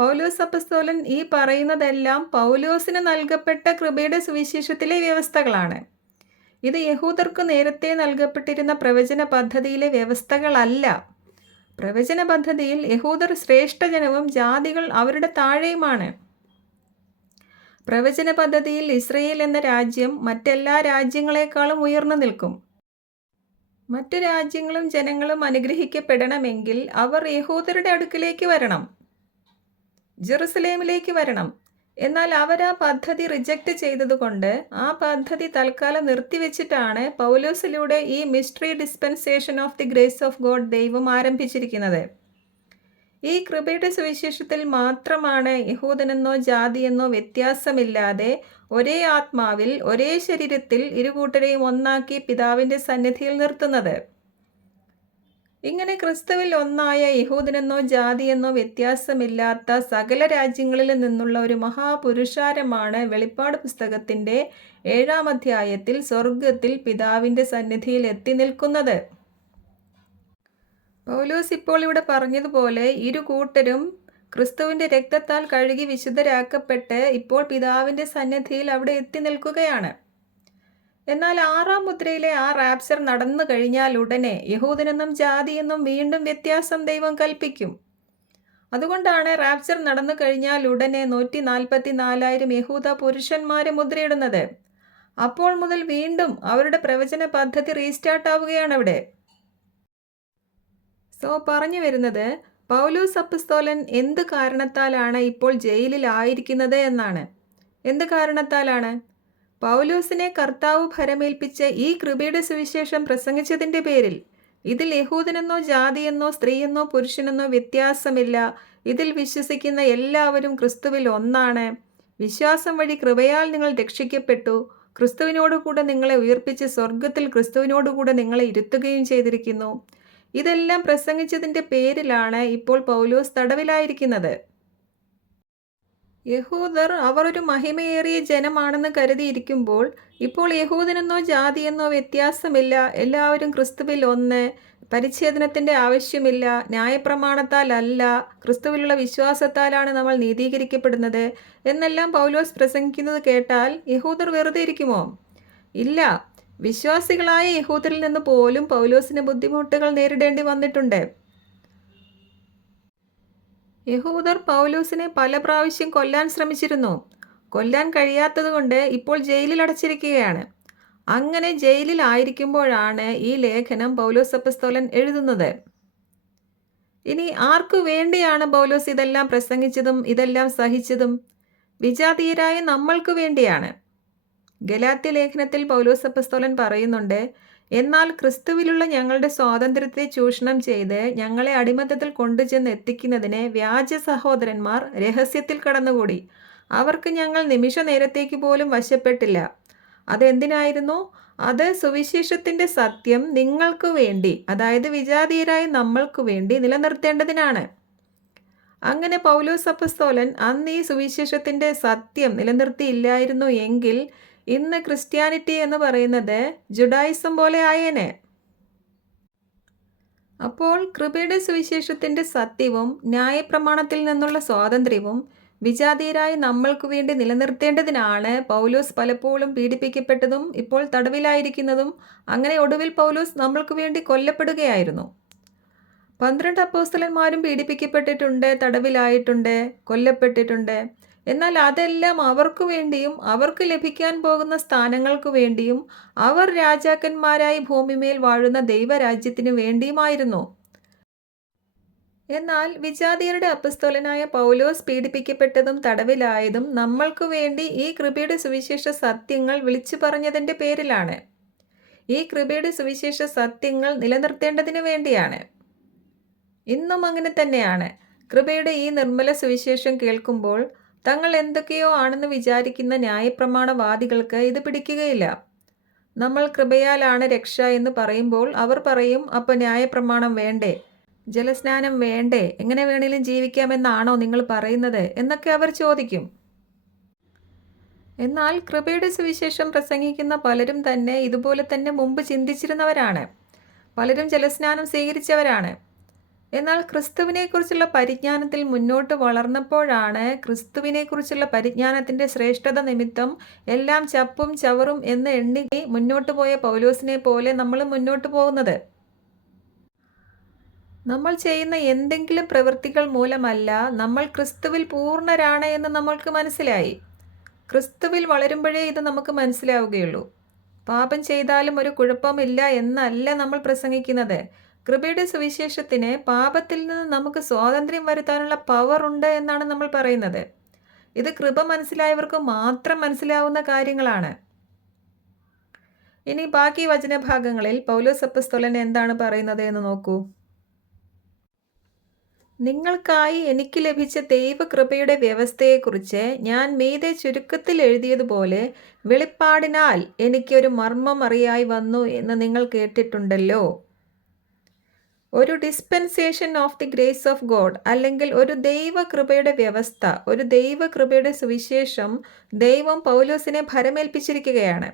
പൗലോസ് അപ്പസ്തോലൻ ഈ പറയുന്നതെല്ലാം പൗലോസിന് നൽകപ്പെട്ട കൃപയുടെ സുവിശേഷത്തിലെ വ്യവസ്ഥകളാണ്. ഇത് യഹൂദർക്ക് നേരത്തെ നൽകപ്പെട്ടിരുന്ന പ്രവചന പദ്ധതിയിലെ വ്യവസ്ഥകളല്ല. പ്രവചന പദ്ധതിയിൽ യഹൂദർ ശ്രേഷ്ഠജനവും ജാതികൾ അവരുടെ താഴെയുമാണ്. പ്രവചന പദ്ധതിയിൽ ഇസ്രയേൽ എന്ന രാജ്യം മറ്റെല്ലാ രാജ്യങ്ങളെക്കാളും ഉയർന്നു നിൽക്കും. മറ്റു രാജ്യങ്ങളും ജനങ്ങളും അനുഗ്രഹിക്കപ്പെടണമെങ്കിൽ അവർ യഹൂദരുടെ അടുക്കിലേക്ക് വരണം, ജെറുസലേമിലേക്ക് വരണം. എന്നാൽ അവർ ആ പദ്ധതി റിജക്റ്റ് ചെയ്തതുകൊണ്ട് ആ പദ്ധതി തൽക്കാലം നിർത്തിവെച്ചിട്ടാണ് പൗലോസിലൂടെ ഈ mystery dispensation of the grace of God ദൈവം ആരംഭിച്ചിരിക്കുന്നത്. ഈ കൃപയുടെ സുവിശേഷത്തിൽ മാത്രമാണ് യഹൂദനെന്നോ ജാതിയെന്നോ വ്യത്യാസമില്ലാതെ ഒരേ ആത്മാവിൽ ഒരേ ശരീരത്തിൽ ഇരുകൂട്ടരെയും ഒന്നാക്കി പിതാവിൻ്റെ സന്നിധിയിൽ നിർത്തുന്നത്. ഇങ്ങനെ ക്രിസ്തുവിൽ ഒന്നായ യഹൂദനെന്നോ ജാതിയെന്നോ വ്യത്യാസമില്ലാത്ത സകല രാജ്യങ്ങളിൽ നിന്നുള്ള ഒരു മഹാപുരുഷാരമാണ് വെളിപ്പാട് പുസ്തകത്തിൻ്റെ 7-ാം അധ്യായത്തിൽ സ്വർഗത്തിൽ പിതാവിൻ്റെ സന്നിധിയിൽ എത്തി നിൽക്കുന്നത്. പൗലോസ് ഇപ്പോൾ ഇവിടെ പറഞ്ഞതുപോലെ ഇരു കൂട്ടരും ക്രിസ്തുവിൻ്റെ രക്തത്താൽ കഴുകി വിശുദ്ധരാക്കപ്പെട്ട് ഇപ്പോൾ പിതാവിൻ്റെ സന്നിധിയിൽ അവിടെ എത്തി നിൽക്കുകയാണ്. എന്നാൽ 6-ാം മുദ്രയിലെ ആ റാപ്ചർ നടന്നു കഴിഞ്ഞാൽ ഉടനെ യഹൂദനെന്നും ജാതിയെന്നും വീണ്ടും വ്യത്യാസം ദൈവം കൽപ്പിക്കും. അതുകൊണ്ടാണ് റാപ്ചർ നടന്നു കഴിഞ്ഞാൽ ഉടനെ 144,000 യഹൂദ പുരുഷന്മാരെ മുദ്രയിടുന്നത്. അപ്പോൾ മുതൽ വീണ്ടും അവരുടെ പ്രവചന പദ്ധതി റീസ്റ്റാർട്ട് ആവുകയാണ് അവിടെ. പറഞ്ഞു വരുന്നത്, പൗലോസ് അപ്പസ്തോലൻ എന്ത് കാരണത്താലാണ് ഇപ്പോൾ ജയിലിൽ ആയിരിക്കുന്നത് എന്നാണ്. എന്ത് കാരണത്താലാണ്? പൗലോസിനെ കർത്താവ് ഭരമേൽപ്പിച്ച ഈ കൃപയുടെ സുവിശേഷം പ്രസംഗിച്ചതിൻ്റെ പേരിൽ. ഇതിൽ യഹൂദനെന്നോ ജാതിയെന്നോ സ്ത്രീയെന്നോ പുരുഷനെന്നോ വ്യത്യാസമില്ല. ഇതിൽ വിശ്വസിക്കുന്ന എല്ലാവരും ക്രിസ്തുവിൽ ഒന്നാണ്. വിശ്വാസം വഴി കൃപയാൽ നിങ്ങൾ രക്ഷിക്കപ്പെട്ടു. ക്രിസ്തുവിനോടുകൂടെ നിങ്ങളെ ഉയർപ്പിച്ച് സ്വർഗത്തിൽ ക്രിസ്തുവിനോടുകൂടെ നിങ്ങളെ ഇരുത്തുകയും ചെയ്തിരിക്കുന്നു. ഇതെല്ലാം പ്രസംഗിച്ചതിൻ്റെ പേരിലാണ് ഇപ്പോൾ പൗലോസ് തടവിലായിരിക്കുന്നത്. യഹൂദർ അവർ ഒരു മഹിമയേറിയ ജനമാണെന്ന് കരുതിയിരിക്കുമ്പോൾ ഇപ്പോൾ യഹൂദനെന്നോ ജാതിയെന്നോ വ്യത്യാസമില്ല, എല്ലാവരും ക്രിസ്തുവിൽ ഒന്ന്, പരിച്ഛേദനത്തിൻ്റെ ആവശ്യമില്ല, ന്യായപ്രമാണത്താൽ അല്ല, ക്രിസ്തുവിലുള്ള വിശ്വാസത്താലാണ് നമ്മൾ നീതീകരിക്കപ്പെടുന്നത് എന്നെല്ലാം പൗലോസ് പ്രസംഗിക്കുന്നത് കേട്ടാൽ യഹൂദർ വെറുതെ ഇരിക്കുമോ? ഇല്ല. വിശ്വാസികളായ യഹൂദരിൽ നിന്ന് പോലും പൗലോസിന് ബുദ്ധിമുട്ടുകൾ നേരിടേണ്ടി വന്നിട്ടുണ്ട്. യഹൂദർ പൗലോസിനെ പല പ്രാവശ്യം കൊല്ലാൻ ശ്രമിച്ചിരുന്നു. കൊല്ലാൻ കഴിയാത്തതുകൊണ്ട് ഇപ്പോൾ ജയിലിൽ അടച്ചിരിക്കുകയാണ്. അങ്ങനെ ജയിലിൽ ആയിരിക്കുമ്പോഴാണ് ഈ ലേഖനം പൗലോസ് അപ്പസ്തോലൻ എഴുതുന്നത്. ഇനി ആർക്കു വേണ്ടിയാണ് പൗലോസ് ഇതെല്ലാം പ്രസംഗിച്ചതും ഇതെല്ലാം സഹിച്ചതും? വിജാതീയരായ നമ്മൾക്ക് വേണ്ടിയാണ്. ഗലാത്യ ലേഖനത്തിൽ പൗലോസ് അപ്പസ്തോലൻ പറയുന്നുണ്ട്, എന്നാൽ ക്രിസ്തുവിലുള്ള ഞങ്ങളുടെ സ്വാതന്ത്ര്യത്തെ ചൂഷണം ചെയ്ത് ഞങ്ങളെ അടിമത്തത്തിൽ കൊണ്ടുചെന്ന് എത്തിക്കുന്നതിന് വ്യാജ സഹോദരന്മാർ രഹസ്യത്തിൽ കടന്നുകൂടി. അവർക്ക് ഞങ്ങൾ നിമിഷ നേരത്തേക്ക് പോലും വശപ്പെട്ടില്ല. അതെന്തിനായിരുന്നു? അത് സുവിശേഷത്തിൻ്റെ സത്യം നിങ്ങൾക്ക് വേണ്ടി, അതായത് വിജാതീയരായ നമ്മൾക്ക് വേണ്ടി നിലനിർത്തേണ്ടതിനാണ്. അങ്ങനെ പൗലോസ് അപ്പസ്തോലൻ അന്ന് ഈ സുവിശേഷത്തിൻ്റെ സത്യം നിലനിർത്തിയില്ലായിരുന്നു എങ്കിൽ ഇന്ന് ക്രിസ്ത്യാനിറ്റി എന്ന് പറയുന്നത് ജുഡായിസം പോലെ ആയേനെ. അപ്പോൾ കൃപയുടെ സുവിശേഷത്തിൻ്റെ സത്യവും ന്യായപ്രമാണത്തിൽ നിന്നുള്ള സ്വാതന്ത്ര്യവും വിജാതീയരായി നമ്മൾക്ക് വേണ്ടി നിലനിർത്തേണ്ടതിനാണ് പൗലോസ് പലപ്പോഴും പീഡിപ്പിക്കപ്പെട്ടതും ഇപ്പോൾ തടവിലായിരിക്കുന്നതും. അങ്ങനെ ഒടുവിൽ പൗലോസ് നമ്മൾക്ക് വേണ്ടി കൊല്ലപ്പെടുകയായിരുന്നു. 12 അപ്പോസ്തലന്മാരും പീഡിപ്പിക്കപ്പെട്ടിട്ടുണ്ട്, തടവിലായിട്ടുണ്ട്, കൊല്ലപ്പെട്ടിട്ടുണ്ട്. എന്നാൽ അതെല്ലാം അവർക്ക് വേണ്ടിയും അവർക്ക് ലഭിക്കാൻ പോകുന്ന സ്ഥാനങ്ങൾക്ക് വേണ്ടിയും അവർ രാജാക്കന്മാരായി ഭൂമിമേൽ വാഴുന്ന ദൈവരാജ്യത്തിനു വേണ്ടിയുമായിരുന്നു. എന്നാൽ വിജാതീയരുടെ അപ്പസ്തോലനായ പൗലോസ് പീഡിപ്പിക്കപ്പെട്ടതും തടവിലായതും നമ്മൾക്ക് വേണ്ടി ഈ കൃപയുടെ സുവിശേഷ സത്യങ്ങൾ വിളിച്ചു പറഞ്ഞതിൻ്റെ പേരിലാണ്. ഈ കൃപയുടെ സുവിശേഷ സത്യങ്ങൾ നിലനിർത്തേണ്ടതിനു വേണ്ടിയാണ്. ഇന്നും അങ്ങനെ തന്നെയാണ്. കൃപയുടെ ഈ നിർമ്മല സുവിശേഷം കേൾക്കുമ്പോൾ തങ്ങൾ എന്തൊക്കെയോ ആണെന്ന് വിചാരിക്കുന്ന ന്യായപ്രമാണവാദികൾക്ക് ഇത് പിടിക്കുകയില്ല. നമ്മൾ കൃപയാലാണ് രക്ഷ എന്ന് പറയുമ്പോൾ അവർ പറയും, അപ്പോൾ ന്യായപ്രമാണം വേണ്ടേ, ജലസ്നാനം വേണ്ടേ, എങ്ങനെ വേണേലും ജീവിക്കാമെന്നാണോ നിങ്ങൾ പറയുന്നത് എന്നൊക്കെ അവർ ചോദിക്കും. എന്നാൽ കൃപയുടെ സുവിശേഷം പ്രസംഗിക്കുന്ന പലരും തന്നെ ഇതുപോലെ തന്നെ മുമ്പ് ചിന്തിച്ചിരുന്നവരാണ്. പലരും ജലസ്നാനം സ്വീകരിച്ചവരാണ്. എന്നാൽ ക്രിസ്തുവിനെക്കുറിച്ചുള്ള പരിജ്ഞാനത്തിൽ മുന്നോട്ട് വളർന്നപ്പോഴാണ് ക്രിസ്തുവിനെക്കുറിച്ചുള്ള പരിജ്ഞാനത്തിൻ്റെ ശ്രേഷ്ഠത നിമിത്തം എല്ലാം ചപ്പും ചവറും എന്ന് എണ്ണി മുന്നോട്ട് പോയ പൗലോസിനെ പോലെ നമ്മൾ മുന്നോട്ട് പോകുന്നത്. നമ്മൾ ചെയ്യുന്ന എന്തെങ്കിലും പ്രവൃത്തികൾ മൂലമല്ല നമ്മൾ ക്രിസ്തുവിൽ പൂർണ്ണരാണ് എന്ന് നമ്മൾക്ക് മനസ്സിലായി. ക്രിസ്തുവിൽ വളരുമ്പോഴേ ഇത് നമുക്ക് മനസ്സിലാവുകയുള്ളൂ. പാപം ചെയ്താലും ഒരു കുഴപ്പമില്ല എന്നല്ല നമ്മൾ പ്രസംഗിക്കുന്നത്. കൃപയുടെ സുവിശേഷത്തിന് പാപത്തിൽ നിന്ന് നമുക്ക് സ്വാതന്ത്ര്യം വരുത്താനുള്ള പവർ ഉണ്ട് എന്നാണ് നമ്മൾ പറയുന്നത്. ഇത് കൃപ മനസ്സിലായവർക്ക് മാത്രം മനസ്സിലാവുന്ന കാര്യങ്ങളാണ്. ഇനി ബാക്കി വചനഭാഗങ്ങളിൽ പൗലോസ് അപ്പസ്തോലൻ എന്താണ് പറയുന്നത് എന്ന് നോക്കൂ. നിങ്ങൾക്കായി എനിക്ക് ലഭിച്ച ദൈവകൃപയുടെ വ്യവസ്ഥയെക്കുറിച്ച് ഞാൻ മീതെ ചുരുക്കത്തിൽ എഴുതിയതുപോലെ വെളിപ്പാടിനാൽ എനിക്കൊരു മർമ്മം അറിയായി വന്നു എന്ന് നിങ്ങൾ കേട്ടിട്ടുണ്ടല്ലോ. ഒരു dispensation of the grace of God, അല്ലെങ്കിൽ ഒരു ദൈവകൃപയുടെ വ്യവസ്ഥ, ഒരു ദൈവകൃപയുടെ സുവിശേഷം ദൈവം പൗലോസിനെ ഭരമേൽപ്പിച്ചിരിക്കുകയാണ്.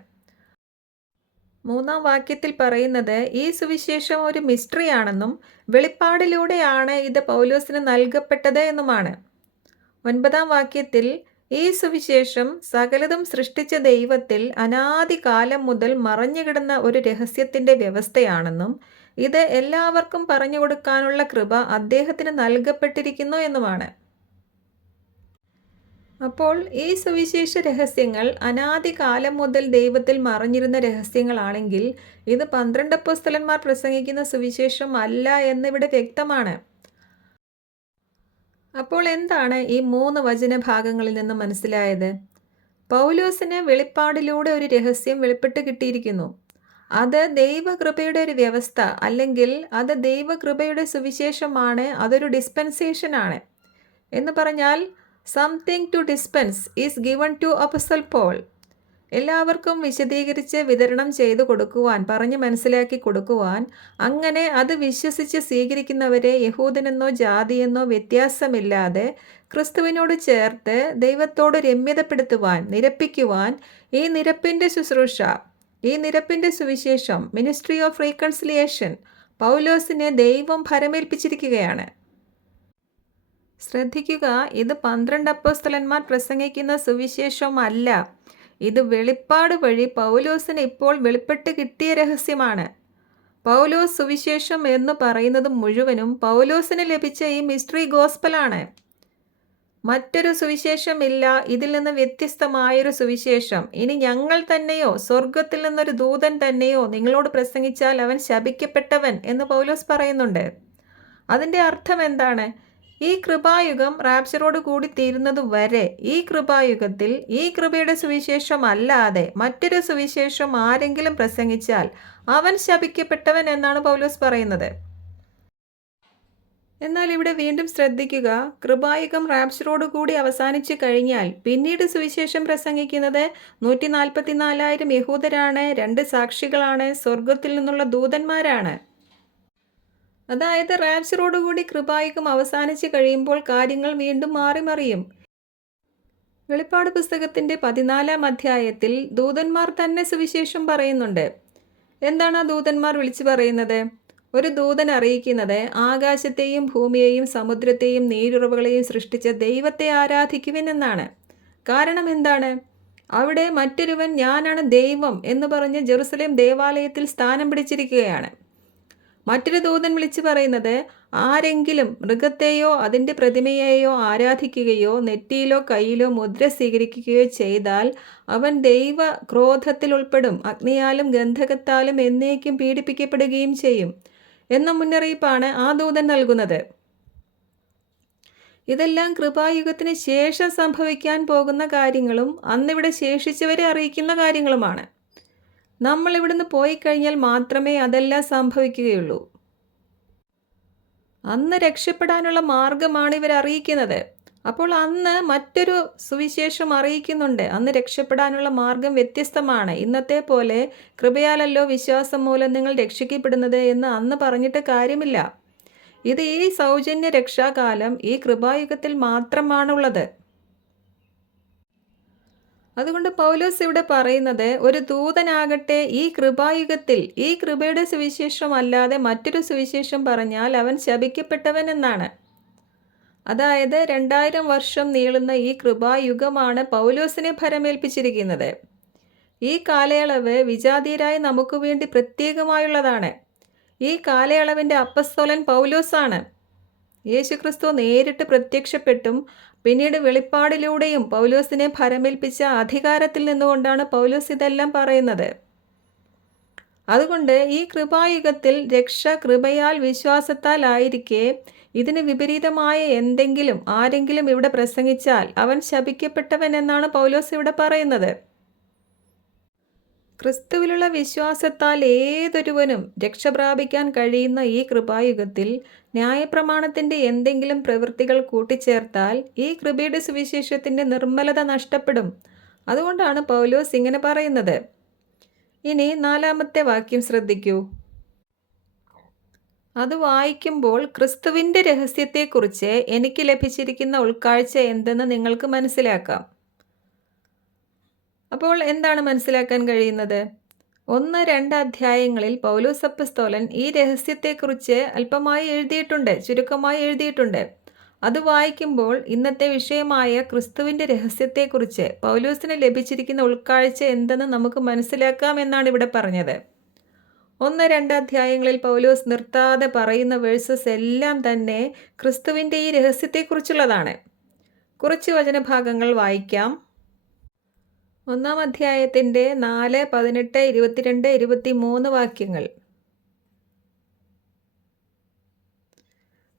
3-ാം വാക്യത്തിൽ പറയുന്നത് ഈ സുവിശേഷം ഒരു മിസ്റ്ററിയാണെന്നും വെളിപ്പാടിലൂടെയാണ് ഇത് പൗലോസിന് നൽകപ്പെട്ടത് എന്നുമാണ്. 9-ാം വാക്യത്തിൽ ഈ സുവിശേഷം സകലതും സൃഷ്ടിച്ച ദൈവത്തിൽ അനാദികാലം മുതൽ മറഞ്ഞുകിടന്ന ഒരു രഹസ്യത്തിൻ്റെ വ്യവസ്ഥയാണെന്നും ഇത് എല്ലാവർക്കും പറഞ്ഞു കൊടുക്കാനുള്ള കൃപ അദ്ദേഹത്തിന് നൽകപ്പെട്ടിരിക്കുന്നു എന്നുമാണ്. അപ്പോൾ ഈ സുവിശേഷ രഹസ്യങ്ങൾ അനാദികാലം മുതൽ ദൈവത്തിൽ മറഞ്ഞിരുന്ന രഹസ്യങ്ങളാണെങ്കിൽ ഇത് 12 അപ്പോസ്തലന്മാർ പ്രസംഗിക്കുന്ന സുവിശേഷം അല്ല എന്നിവിടെ വ്യക്തമാണ്. അപ്പോൾ എന്താണ് ഈ 3 വചനഭാഗങ്ങളിൽ നിന്ന് മനസ്സിലായത്? പൗലോസിന് വെളിപ്പാടിലൂടെ ഒരു രഹസ്യം വെളിപ്പെട്ട് കിട്ടിയിരിക്കുന്നു. അത് ദൈവകൃപയുടെ ഒരു വ്യവസ്ഥ, അല്ലെങ്കിൽ അത് ദൈവകൃപയുടെ സുവിശേഷമാണ്. അതൊരു ഡിസ്പെൻസേഷനാണ്. എന്ന് പറഞ്ഞാൽ something to dispense is given to apostle Paul. എല്ലാവർക്കും വിശദീകരിച്ച് വിതരണം ചെയ്തു കൊടുക്കുവാൻ, പറഞ്ഞ് മനസ്സിലാക്കി കൊടുക്കുവാൻ, അങ്ങനെ അത് വിശ്വസിച്ച് സ്വീകരിക്കുന്നവരെ യഹൂദനെന്നോ ജാതിയെന്നോ വ്യത്യാസമില്ലാതെ ക്രിസ്തുവിനോട് ചേർത്ത് ദൈവത്തോട് രമ്യതപ്പെടുത്തുവാൻ, നിരപ്പിക്കുവാൻ ഈ നിരപ്പിൻ്റെ ശുശ്രൂഷ, ഈ നിരപ്പിൻ്റെ സുവിശേഷം, മിനിസ്ട്രി ഓഫ് റീകൺസിലിയേഷൻ പൗലോസിനെ ദൈവം ഭരമേൽപ്പിച്ചിരിക്കുകയാണ്. ശ്രദ്ധിക്കുക, ഇത് 12 അപ്പോസ്തലന്മാർ പ്രസംഗിക്കുന്ന സുവിശേഷമല്ല. ഇത് വെളിപ്പാട് വഴി പൗലോസിന് ഇപ്പോൾ വെളിപ്പെട്ട് കിട്ടിയ രഹസ്യമാണ്. പൗലോസ് സുവിശേഷം എന്ന് പറയുന്നത് മുഴുവനും പൗലോസിന് ലഭിച്ച ഈ മിസ്റ്ററി ഗോസ്പലാണ്. മറ്റൊരു സുവിശേഷം ഇല്ല, ഇതിൽ നിന്ന് വ്യത്യസ്തമായൊരു സുവിശേഷം. ഇനി ഞങ്ങൾ തന്നെയോ സ്വർഗത്തിൽ നിന്നൊരു ദൂതൻ തന്നെയോ നിങ്ങളോട് പ്രസംഗിച്ചാൽ അവൻ ശപിക്കപ്പെട്ടവൻ എന്ന് പൗലോസ് പറയുന്നുണ്ട്. അതിൻ്റെ അർത്ഥം എന്താണ്? ഈ കൃപായുഗം റാപ്ചറോട് കൂടി തീരുന്നത് വരെ ഈ കൃപായുഗത്തിൽ ഈ കൃപയുടെ സുവിശേഷം അല്ലാതെ മറ്റൊരു സുവിശേഷം ആരെങ്കിലും പ്രസംഗിച്ചാൽ അവൻ ശപിക്കപ്പെട്ടവൻ എന്നാണ് പൗലോസ് പറയുന്നത്. എന്നാൽ ഇവിടെ വീണ്ടും ശ്രദ്ധിക്കുക, കൃപായുഗം റാപ്ചറോട് കൂടി അവസാനിച്ചു കഴിഞ്ഞാൽ പിന്നീട് സുവിശേഷം പ്രസംഗിക്കുന്നത് 144,000 യഹൂദരാണ്, 2 സാക്ഷികളാണ്, സ്വർഗത്തിൽ നിന്നുള്ള ദൂതന്മാരാണ്. അതായത് റാപ്ചറോടുകൂടി കൃപായുഗം അവസാനിച്ച് കഴിയുമ്പോൾ കാര്യങ്ങൾ വീണ്ടും മാറിമറിയും. വെളിപ്പാട് പുസ്തകത്തിൻ്റെ 14-ാം അധ്യായത്തിൽ ദൂതന്മാർ തന്നെ സുവിശേഷം പറയുന്നുണ്ട്. എന്താണ് ആ ദൂതന്മാർ വിളിച്ചു പറയുന്നത്? ഒരു ദൂതൻ അറിയിക്കുന്നത് ആകാശത്തെയും ഭൂമിയെയും സമുദ്രത്തെയും നീരുറവുകളെയും സൃഷ്ടിച്ച ദൈവത്തെ ആരാധിക്കുവിൻ എന്നാണ്. കാരണം എന്താണ്? അവിടെ മറ്റൊരുവൻ ഞാനാണ് ദൈവം എന്ന് പറഞ്ഞ് ജെറുസലേം ദേവാലയത്തിൽ സ്ഥാനം പിടിച്ചിരിക്കുകയാണ്. മറ്റൊരു ദൂതൻ വിളിച്ചു പറയുന്നത് ആരെങ്കിലും മൃഗത്തെയോ അതിൻ്റെ പ്രതിമയെയോ ആരാധിക്കുകയോ നെറ്റിയിലോ കയ്യിലോ മുദ്ര സ്വീകരിക്കുകയോ ചെയ്താൽ അവൻ ദൈവ ക്രോധത്തിൽ ഉൾപ്പെടും, അഗ്നിയാലും ഗന്ധകത്താലും എന്നേക്കും പീഡിപ്പിക്കപ്പെടുകയും ചെയ്യും എന്ന മുന്നറിയിപ്പാണ് ആ ദൂതൻ നൽകുന്നത്. ഇതെല്ലാം കൃപായുഗത്തിന് ശേഷം സംഭവിക്കാൻ പോകുന്ന കാര്യങ്ങളും അന്നിവിടെ ശേഷിച്ചവരെ അറിയിക്കുന്ന കാര്യങ്ങളുമാണ്. നമ്മൾ ഇവിടുന്ന് പോയി കഴിഞ്ഞാൽ മാത്രമേ അതെല്ലാം സംഭവിക്കുകയുള്ളൂ. അന്ന് രക്ഷപ്പെടാനുള്ള മാർഗമാണ് ഇവർ അറിയിക്കുന്നത്. അപ്പോൾ അന്ന് മറ്റൊരു സുവിശേഷം അറിയിക്കുന്നുണ്ട്. അന്ന് രക്ഷപ്പെടാനുള്ള മാർഗം വ്യത്യസ്തമാണ്. ഇന്നത്തെ പോലെ കൃപയാലല്ലോ വിശ്വാസം മൂലം നിങ്ങൾ രക്ഷിക്കപ്പെടുന്നത് എന്ന് അന്ന് പറഞ്ഞിട്ട് കാര്യമില്ല. ഇത് ഈ സൗജന്യ രക്ഷാകാലം ഈ കൃപായുഗത്തിൽ മാത്രമാണുള്ളത്. അതുകൊണ്ട് പൗലോസ് ഇവിടെ പറയുന്നത് ഒരു ദൂതനാകട്ടെ ഈ കൃപായുഗത്തിൽ ഈ കൃപയുടെ സുവിശേഷം അല്ലാതെ മറ്റൊരു സുവിശേഷം പറഞ്ഞാൽ അവൻ ശപിക്കപ്പെട്ടവൻ എന്നാണ്. അതായത് 2000 വർഷം നീളുന്ന ഈ കൃപായുഗമാണ് പൗലോസിനെ ഭരമേൽപ്പിച്ചിരിക്കുന്നത്. ഈ കാലയളവ് വിജാതീയരായ നമുക്ക് വേണ്ടി പ്രത്യേകമായുള്ളതാണ്. ഈ കാലയളവിൻ്റെ അപ്പസ്തോലൻ പൗലോസാണ്. യേശുക്രിസ്തു നേരിട്ട് പ്രത്യക്ഷപ്പെട്ടും പിന്നീട് വെളിപ്പാടിലൂടെയും പൗലോസിനെ ഭരമേൽപ്പിച്ച അധികാരത്തിൽ നിന്നുകൊണ്ടാണ് പൗലോസ് ഇതെല്ലാം പറയുന്നത്. അതുകൊണ്ട് ഈ കൃപായുഗത്തിൽ രക്ഷ കൃപയാൽ വിശ്വാസത്താൽ ആയിരിക്കെ ഇതിന് വിപരീതമായ എന്തെങ്കിലും ആരെങ്കിലും ഇവിടെ പ്രസംഗിച്ചാൽ അവൻ ശപിക്കപ്പെട്ടവൻ എന്നാണ് പൗലോസ് ഇവിടെ പറയുന്നത്. ക്രിസ്തുവിലുള്ള വിശ്വാസത്താൽ ഏതൊരുവനും രക്ഷ പ്രാപിക്കാൻ കഴിയുന്ന ഈ കൃപായുഗത്തിൽ ന്യായപ്രമാണത്തിൻ്റെ എന്തെങ്കിലും പ്രവൃത്തികൾ കൂട്ടിച്ചേർത്താൽ ഈ കൃപയുടെ സുവിശേഷത്തിൻ്റെ നിർമ്മലത നഷ്ടപ്പെടും. അതുകൊണ്ടാണ് പൗലോസ് ഇങ്ങനെ പറയുന്നത്. ഇനി 4-ാമത്തെ വാക്യം ശ്രദ്ധിക്കൂ. അത് വായിക്കുമ്പോൾ ക്രിസ്തുവിൻ്റെ രഹസ്യത്തെക്കുറിച്ച് എനിക്ക് ലഭിച്ചിരിക്കുന്ന ഉൾക്കാഴ്ച എന്തെന്ന് നിങ്ങൾക്ക് മനസ്സിലാക്കാം. അപ്പോൾ എന്താണ് മനസ്സിലാക്കാൻ കഴിയുന്നത്? 1-2 അധ്യായങ്ങളിൽ പൗലോസ് അപ്പോസ്തലൻ ഈ രഹസ്യത്തെക്കുറിച്ച് അല്പമായി എഴുതിയിട്ടുണ്ട്, ചുരുക്കമായി എഴുതിയിട്ടുണ്ട്. അത് വായിക്കുമ്പോൾ ഇന്നത്തെ വിഷയമായ ക്രിസ്തുവിൻ്റെ രഹസ്യത്തെക്കുറിച്ച് പൗലോസിന് ലഭിച്ചിരിക്കുന്ന ഉൾക്കാഴ്ച എന്തെന്ന് നമുക്ക് മനസ്സിലാക്കാം എന്നാണ് ഇവിടെ പറഞ്ഞത്. 1-2 അധ്യായങ്ങളിൽ പൗലോസ് നിർത്താതെ പറയുന്ന വേഴ്സസ് എല്ലാം തന്നെ ക്രിസ്തുവിൻ്റെ ഈ രഹസ്യത്തെക്കുറിച്ചുള്ളതാണ്. കുറച്ച് വചനഭാഗങ്ങൾ വായിക്കാം. 1-ാം അധ്യായത്തിൻ്റെ 4, 18, 22, 23 വാക്യങ്ങൾ.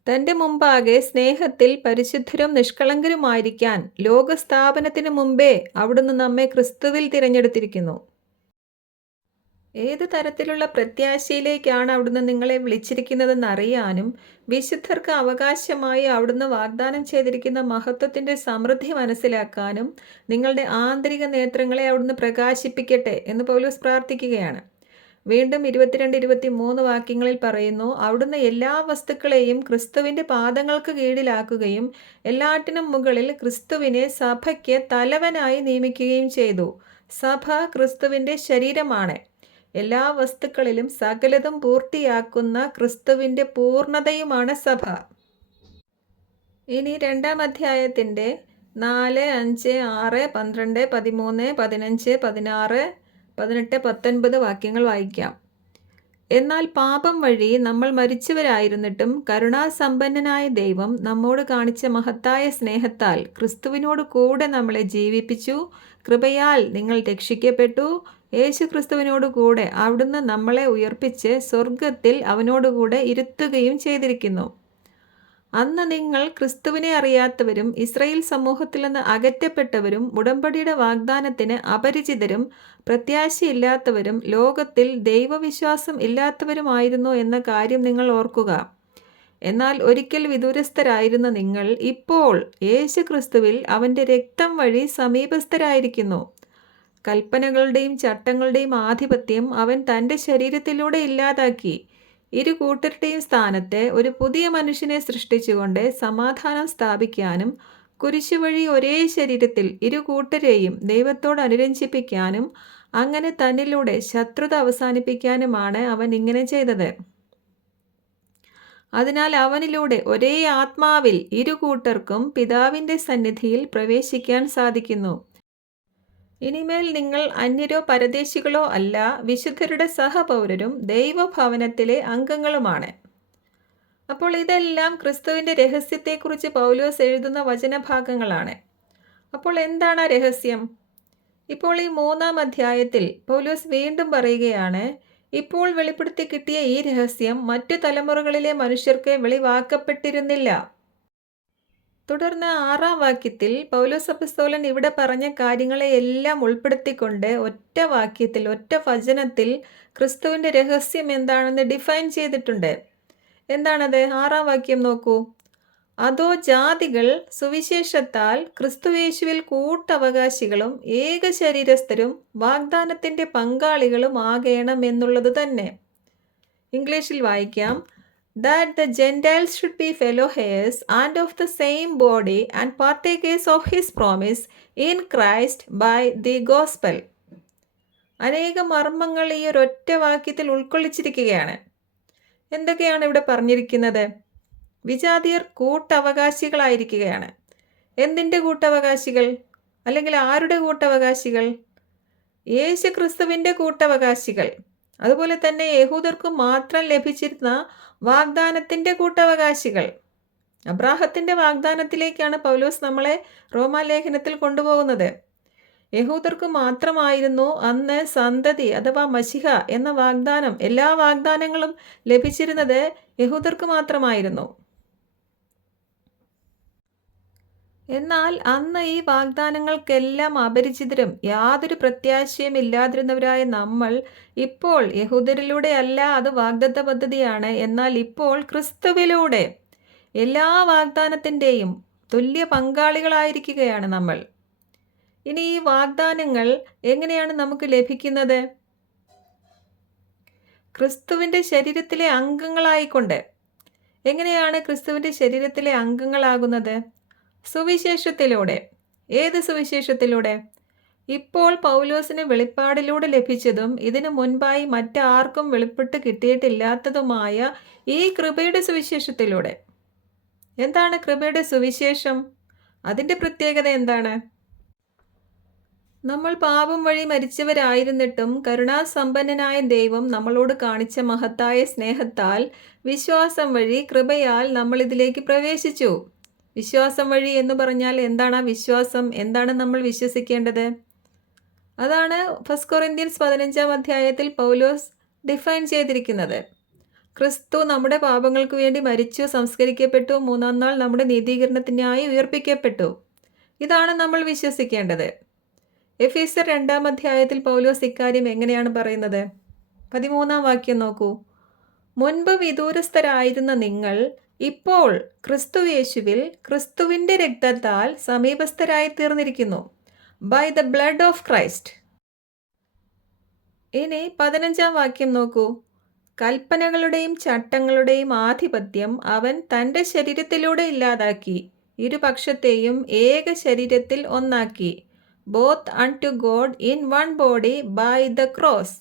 തൻ്റെ മുമ്പാകെ സ്നേഹത്തിൽ പരിശുദ്ധരും നിഷ്കളങ്കരുമായിരിക്കാൻ ലോകസ്ഥാപനത്തിനു മുമ്പേ അവിടുന്ന് നമ്മെ ക്രിസ്തുവിൽ തിരഞ്ഞെടുത്തിരിക്കുന്നു. ഏത് തരത്തിലുള്ള പ്രത്യാശയിലേക്കാണ് അവിടുന്ന് നിങ്ങളെ വിളിച്ചിരിക്കുന്നതെന്ന് അറിയാനും വിശുദ്ധർക്ക് അവകാശമായി അവിടുന്ന് വാഗ്ദാനം ചെയ്തിരിക്കുന്ന മഹത്വത്തിൻ്റെ സമൃദ്ധി മനസ്സിലാക്കാനും നിങ്ങളുടെ ആന്തരിക നേത്രങ്ങളെ അവിടുന്ന് പ്രകാശിപ്പിക്കട്ടെ എന്ന് പൗലോസ് പ്രാർത്ഥിക്കുകയാണ്. വീണ്ടും 22-23 വാക്യങ്ങളിൽ പറയുന്നു, അവിടുന്ന് എല്ലാ വസ്തുക്കളെയും ക്രിസ്തുവിൻ്റെ പാദങ്ങൾക്ക് കീഴിലാക്കുകയും എല്ലാറ്റിനും മുകളിൽ ക്രിസ്തുവിനെ സഭയ്ക്ക് തലവനായി നിയമിക്കുകയും ചെയ്തു. സഭ ക്രിസ്തുവിൻ്റെ ശരീരമാണ്. എല്ലാ വസ്തുക്കളിലും സകലതും പൂർത്തിയാക്കുന്ന ക്രിസ്തുവിൻ്റെ പൂർണ്ണതയുമാണ് സഭ. ഇനി 2-ാം അധ്യായത്തിൻ്റെ 4, 5, 6, 12, 13, 15, 16, 18, 19 വാക്യങ്ങൾ വായിക്കാം. എന്നാൽ പാപം വഴി നമ്മൾ മരിച്ചവരായിരുന്നിട്ടും കരുണാസമ്പന്നനായ ദൈവം നമ്മോട് കാണിച്ച മഹത്തായ സ്നേഹത്താൽ ക്രിസ്തുവിനോട് കൂടെ നമ്മളെ ജീവിപ്പിച്ചു. കൃപയാൽ നിങ്ങൾ രക്ഷിക്കപ്പെട്ടു. യേശു ക്രിസ്തുവിനോട് കൂടെ അവിടുന്ന് നമ്മളെ ഉയർപ്പിച്ച് സ്വർഗത്തിൽ അവനോടുകൂടെ ഇരുത്തുകയും ചെയ്തിരിക്കുന്നു. അന്ന് നിങ്ങൾ ക്രിസ്തുവിനെ അറിയാത്തവരും ഇസ്രായേൽ സമൂഹത്തിൽ നിന്ന് അകറ്റപ്പെട്ടവരും ഉടമ്പടിയുടെ വാഗ്ദാനത്തിന് അപരിചിതരും പ്രത്യാശയില്ലാത്തവരും ലോകത്തിൽ ദൈവവിശ്വാസം ഇല്ലാത്തവരുമായിരുന്നു എന്ന കാര്യം നിങ്ങൾ ഓർക്കുക. എന്നാൽ ഒരിക്കൽ വിദൂരസ്ഥരായിരുന്ന നിങ്ങൾ ഇപ്പോൾ യേശു ക്രിസ്തുവിൽ അവൻ്റെ രക്തം വഴി സമീപസ്ഥരായിരിക്കുന്നു. കൽപ്പനകളുടെയും ചട്ടങ്ങളുടെയും ആധിപത്യം അവൻ തൻ്റെ ശരീരത്തിലൂടെ ഇല്ലാതാക്കി ഇരു കൂട്ടരുടെയും സ്ഥാനത്ത് ഒരു പുതിയ മനുഷ്യനെ സൃഷ്ടിച്ചുകൊണ്ട് സമാധാനം സ്ഥാപിക്കാനും കുരിശുവഴി ഒരേ ശരീരത്തിൽ ഇരു കൂട്ടരെയും ദൈവത്തോട് അനുരഞ്ജിപ്പിക്കാനും അങ്ങനെ തന്നിലൂടെ ശത്രുത അവസാനിപ്പിക്കാനുമാണ് അവൻ ഇങ്ങനെ ചെയ്തത്. അതിനാൽ അവനിലൂടെ ഒരേ ആത്മാവിൽ ഇരു കൂട്ടർക്കും പിതാവിൻ്റെ സന്നിധിയിൽ പ്രവേശിക്കാൻ സാധിക്കുന്നു. ഇനിമേൽ നിങ്ങൾ അന്യരോ പരദേശികളോ അല്ല, വിശുദ്ധരുടെ സഹപൗരരും ദൈവഭവനത്തിലെ അംഗങ്ങളുമാണ്. അപ്പോൾ ഇതെല്ലാം ക്രിസ്തുവിൻ്റെ രഹസ്യത്തെക്കുറിച്ച് പൗലോസ് എഴുതുന്ന വചനഭാഗങ്ങളാണ്. അപ്പോൾ എന്താണ് ആ രഹസ്യം? ഇപ്പോൾ ഈ 3-ാം അധ്യായത്തിൽ പൗലോസ് വീണ്ടും പറയുകയാണ്, ഇപ്പോൾ വെളിപ്പെടുത്തി കിട്ടിയ ഈ രഹസ്യം മറ്റു തലമുറകളിലെ മനുഷ്യർക്ക് വെളിവാക്കപ്പെട്ടിരുന്നില്ല. തുടർന്ന് 6-ാം വാക്യത്തിൽ പൗലോസ് അപ്പോസ്തലൻ ഇവിടെ പറഞ്ഞ കാര്യങ്ങളെ എല്ലാം ഉൾപ്പെടുത്തിക്കൊണ്ട് ഒറ്റ വാക്യത്തിൽ, ഒറ്റ വചനത്തിൽ ക്രിസ്തുവിൻ്റെ രഹസ്യം എന്താണെന്ന് ഡിഫൈൻ ചെയ്തിട്ടുണ്ട്. എന്താണത്? 6-ാം വാക്യം നോക്കൂ. അതോ ജാതികൾ സുവിശേഷത്താൽ ക്രിസ്തുയേശുവിൽ കൂട്ടവകാശികളും ഏക ശരീരസ്ഥരും വാഗ്ദാനത്തിൻ്റെ പങ്കാളികളും ആകേണം എന്നുള്ളത് തന്നെ. ഇംഗ്ലീഷിൽ വായിക്കാം. That the Gentiles should be fellow heirs and of the same body and partakers of his promise in Christ by the gospel. അനേക മർമ്മങ്ങൾ ഈ ഒരൊറ്റ വാക്യത്തിൽ ഉൾക്കൊള്ളിച്ചിരിക്കുകയാണ്. എന്തൊക്കെയാണ് ഇവിടെ പറഞ്ഞിരിക്കുന്നത്? വിജാതിയർ കൂട്ടവകാശികളായിരിക്കുകയാണ്. എന്തിൻ്റെ കൂട്ടവകാശികൾ? അല്ലെങ്കിൽ ആരുടെ കൂട്ടവകാശികൾ? യേശു ക്രിസ്തുവിൻ്റെ കൂട്ടവകാശികൾ. അതുപോലെ തന്നെ യഹൂദർക്ക് മാത്രം ലഭിച്ചിരുന്ന വാഗ്ദാനത്തിൻ്റെ കൂട്ടവകാശികൾ. അബ്രാഹത്തിൻ്റെ വാഗ്ദാനത്തിലേക്കാണ് പൗലോസ് നമ്മളെ റോമാലേഖനത്തിൽ കൊണ്ടുപോകുന്നത്. യഹൂദർക്ക് മാത്രമായിരുന്നു അന്ന് സന്തതി അഥവാ മശിഹ എന്ന വാഗ്ദാനം. എല്ലാ വാഗ്ദാനങ്ങളും ലഭിച്ചിരുന്നത് യഹൂദർക്ക് മാത്രമായിരുന്നു. എന്നാൽ അന്ന് ഈ വാഗ്ദാനങ്ങൾക്കെല്ലാം അപരിചിതരും യാതൊരു പ്രത്യാശയും ഇല്ലാതിരുന്നവരായ നമ്മൾ ഇപ്പോൾ യഹൂദരിലൂടെ അല്ല, അത് വാഗ്ദത്ത പദ്ധതിയാണ്, എന്നാൽ ഇപ്പോൾ ക്രിസ്തുവിലൂടെ എല്ലാ വാഗ്ദാനത്തിൻ്റെയും തുല്യ പങ്കാളികളായിരിക്കുകയാണ് നമ്മൾ. ഇനി ഈ വാഗ്ദാനങ്ങൾ എങ്ങനെയാണ് നമുക്ക് ലഭിക്കുന്നത്? ക്രിസ്തുവിൻ്റെ ശരീരത്തിലെ അംഗങ്ങളായിക്കൊണ്ട്. എങ്ങനെയാണ് ക്രിസ്തുവിൻ്റെ ശരീരത്തിലെ അംഗങ്ങളാകുന്നത്? സുവിശേഷത്തിലൂടെ. ഏത് സുവിശേഷത്തിലൂടെ? ഇപ്പോൾ പൗലോസിന് വെളിപ്പാടിലൂടെ ലഭിച്ചതും ഇതിനു മുൻപായി മറ്റാർക്കും വെളിപ്പെട്ട് കിട്ടിയിട്ടില്ലാത്തതുമായ ഈ കൃപയുടെ സുവിശേഷത്തിലൂടെ. എന്താണ് കൃപയുടെ സുവിശേഷം? അതിൻ്റെ പ്രത്യേകത എന്താണ്? നമ്മൾ പാപം വഴി മരിച്ചവരായിരുന്നിട്ടും കരുണാസമ്പന്നനായ ദൈവം നമ്മളോട് കാണിച്ച മഹത്തായ സ്നേഹത്താൽ വിശ്വാസം വഴി കൃപയാൽ നമ്മൾ ഇതിലേക്ക് പ്രവേശിച്ചു. വിശ്വാസം വഴി എന്ന് പറഞ്ഞാൽ എന്താണ് ആ വിശ്വാസം? എന്താണ് നമ്മൾ വിശ്വസിക്കേണ്ടത്? അതാണ് 1 കൊറിന്ത്യൻസ് 15-ാം അധ്യായത്തിൽ പൗലോസ് ഡിഫൈൻ ചെയ്തിരിക്കുന്നത്. ക്രിസ്തു നമ്മുടെ പാപങ്ങൾക്ക് വേണ്ടി മരിച്ചു, സംസ്കരിക്കപ്പെട്ടു, 3-ാം നാൾ നമ്മുടെ നീതീകരണത്തിനായി ഉയർപ്പിക്കപ്പെട്ടു. ഇതാണ് നമ്മൾ വിശ്വസിക്കേണ്ടത്. എഫേസ്യർ 2-ാം അധ്യായത്തിൽ പൗലോസ് ഇക്കാര്യം എങ്ങനെയാണ് പറയുന്നത്? 13 വാക്യം നോക്കൂ. മുൻപ് വിദൂരസ്ഥരായിരുന്ന നിങ്ങൾ ഇപ്പോൾ ക്രിസ്തുയേശുവിൽ ക്രിസ്തുവിൻ്റെ രക്തത്താൽ സമീപസ്ഥരായി തീർന്നിരിക്കുന്നു. By the blood of Christ. ഇനി 15 വാക്യം നോക്കൂ. കൽപ്പനകളുടെയും ചട്ടങ്ങളുടെയും ആധിപത്യം അവൻ തൻ്റെ ശരീരത്തിലൂടെ ഇല്ലാതാക്കി ഇരുപക്ഷത്തെയും ഏക ശരീരത്തിൽ ഒന്നാക്കി. Both unto God in one body by the cross.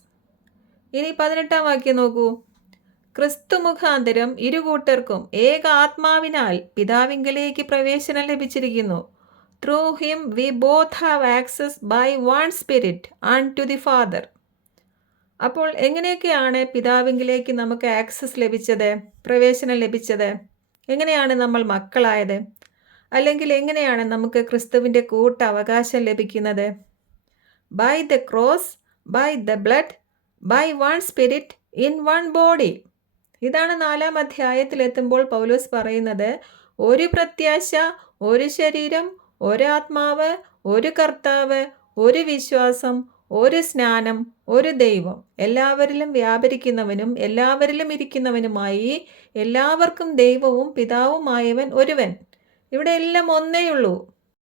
ഇനി 18 വാക്യം നോക്കൂ. ക്രിസ്തു മുഖാന്തരം ഇരുകൂട്ടർക്കും ഏക ആത്മാവിനാൽ പിതാവിങ്കലേക്ക് പ്രവേശനം ലഭിച്ചിരിക്കുന്നു. Through him we both have access by one spirit unto the father. അപ്പോൾ എങ്ങനെയൊക്കെയാണ് പിതാവിങ്കിലേക്ക് നമുക്ക് ആക്സസ് ലഭിച്ചത്, പ്രവേശനം ലഭിച്ചത്? എങ്ങനെയാണ് നമ്മൾ മക്കളായത്? അല്ലെങ്കിൽ എങ്ങനെയാണ് നമുക്ക് ക്രിസ്തുവിൻ്റെ കൂട്ടവകാശം ലഭിക്കുന്നത്? By the cross, by the blood, by one spirit in one body. ഇതാണ് 4-ാം അധ്യായത്തിലെത്തുമ്പോൾ പൗലോസ് പറയുന്നത്. ഒരു പ്രത്യാശ, ഒരു ശരീരം, ഒരാത്മാവ്, ഒരു കർത്താവ്, ഒരു വിശ്വാസം, ഒരു സ്നാനം, ഒരു ദൈവം, എല്ലാവരിലും വ്യാപരിക്കുന്നവനും എല്ലാവരിലും ഇരിക്കുന്നവനുമായി എല്ലാവർക്കും ദൈവവും പിതാവുമായവൻ ഒരുവൻ. ഇവിടെ എല്ലാം ഒന്നേയുള്ളൂ.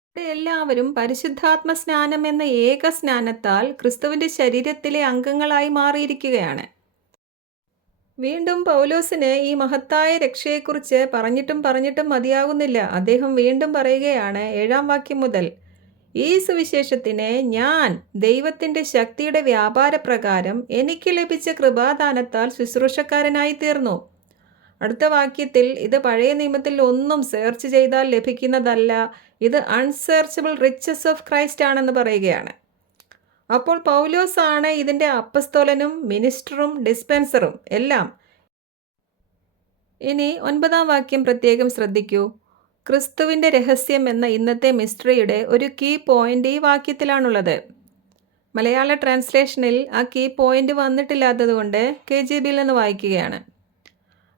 ഇവിടെ എല്ലാവരും പരിശുദ്ധാത്മ സ്നാനം എന്ന ഏക സ്നാനത്താൽ ക്രിസ്തുവിൻ്റെ ശരീരത്തിലെ അംഗങ്ങളായി മാറിയിരിക്കുകയാണ്. വീണ്ടും പൗലോസിന് ഈ മഹത്തായ രക്ഷയെക്കുറിച്ച് പറഞ്ഞിട്ടും മതിയാകുന്നില്ല. അദ്ദേഹം വീണ്ടും പറയുകയാണ് 7-ാം വാക്യം മുതൽ. ഈ സുവിശേഷത്തിനെ ഞാൻ ദൈവത്തിൻ്റെ ശക്തിയുടെ വ്യാപാരപ്രകാരം എനിക്ക് ലഭിച്ച കൃപാദാനത്താൽ ശുശ്രൂഷക്കാരനായി തീർന്നു. അടുത്ത വാക്യത്തിൽ ഇത് പഴയ നിയമത്തിൽ ഒന്നും സെർച്ച് ചെയ്താൽ ലഭിക്കുന്നതല്ല, ഇത് അൺസെർച്ചബിൾ റിച്ചസ് ഓഫ് ക്രൈസ്റ്റ് ആണെന്ന് പറയുകയാണ്. അപ്പോൾ പൗലോസ് ആണ് ഇതിൻ്റെ അപ്പസ്തോലനും മിനിസ്റ്ററും ഡിസ്പെൻസറും എല്ലാം. ഇനി 9-ാം വാക്യം പ്രത്യേകം ശ്രദ്ധിക്കൂ. ക്രിസ്തുവിൻ്റെ രഹസ്യം എന്ന ഇന്നത്തെ മിസ്റ്ററിയുടെ ഒരു കീ പോയിൻ്റ് ഈ വാക്യത്തിലാണുള്ളത്. മലയാള ട്രാൻസ്ലേഷനിൽ ആ കീ പോയിൻ്റ് വന്നിട്ടില്ലാത്തതുകൊണ്ട് KJBയിൽ നിന്ന് വായിക്കുകയാണ്.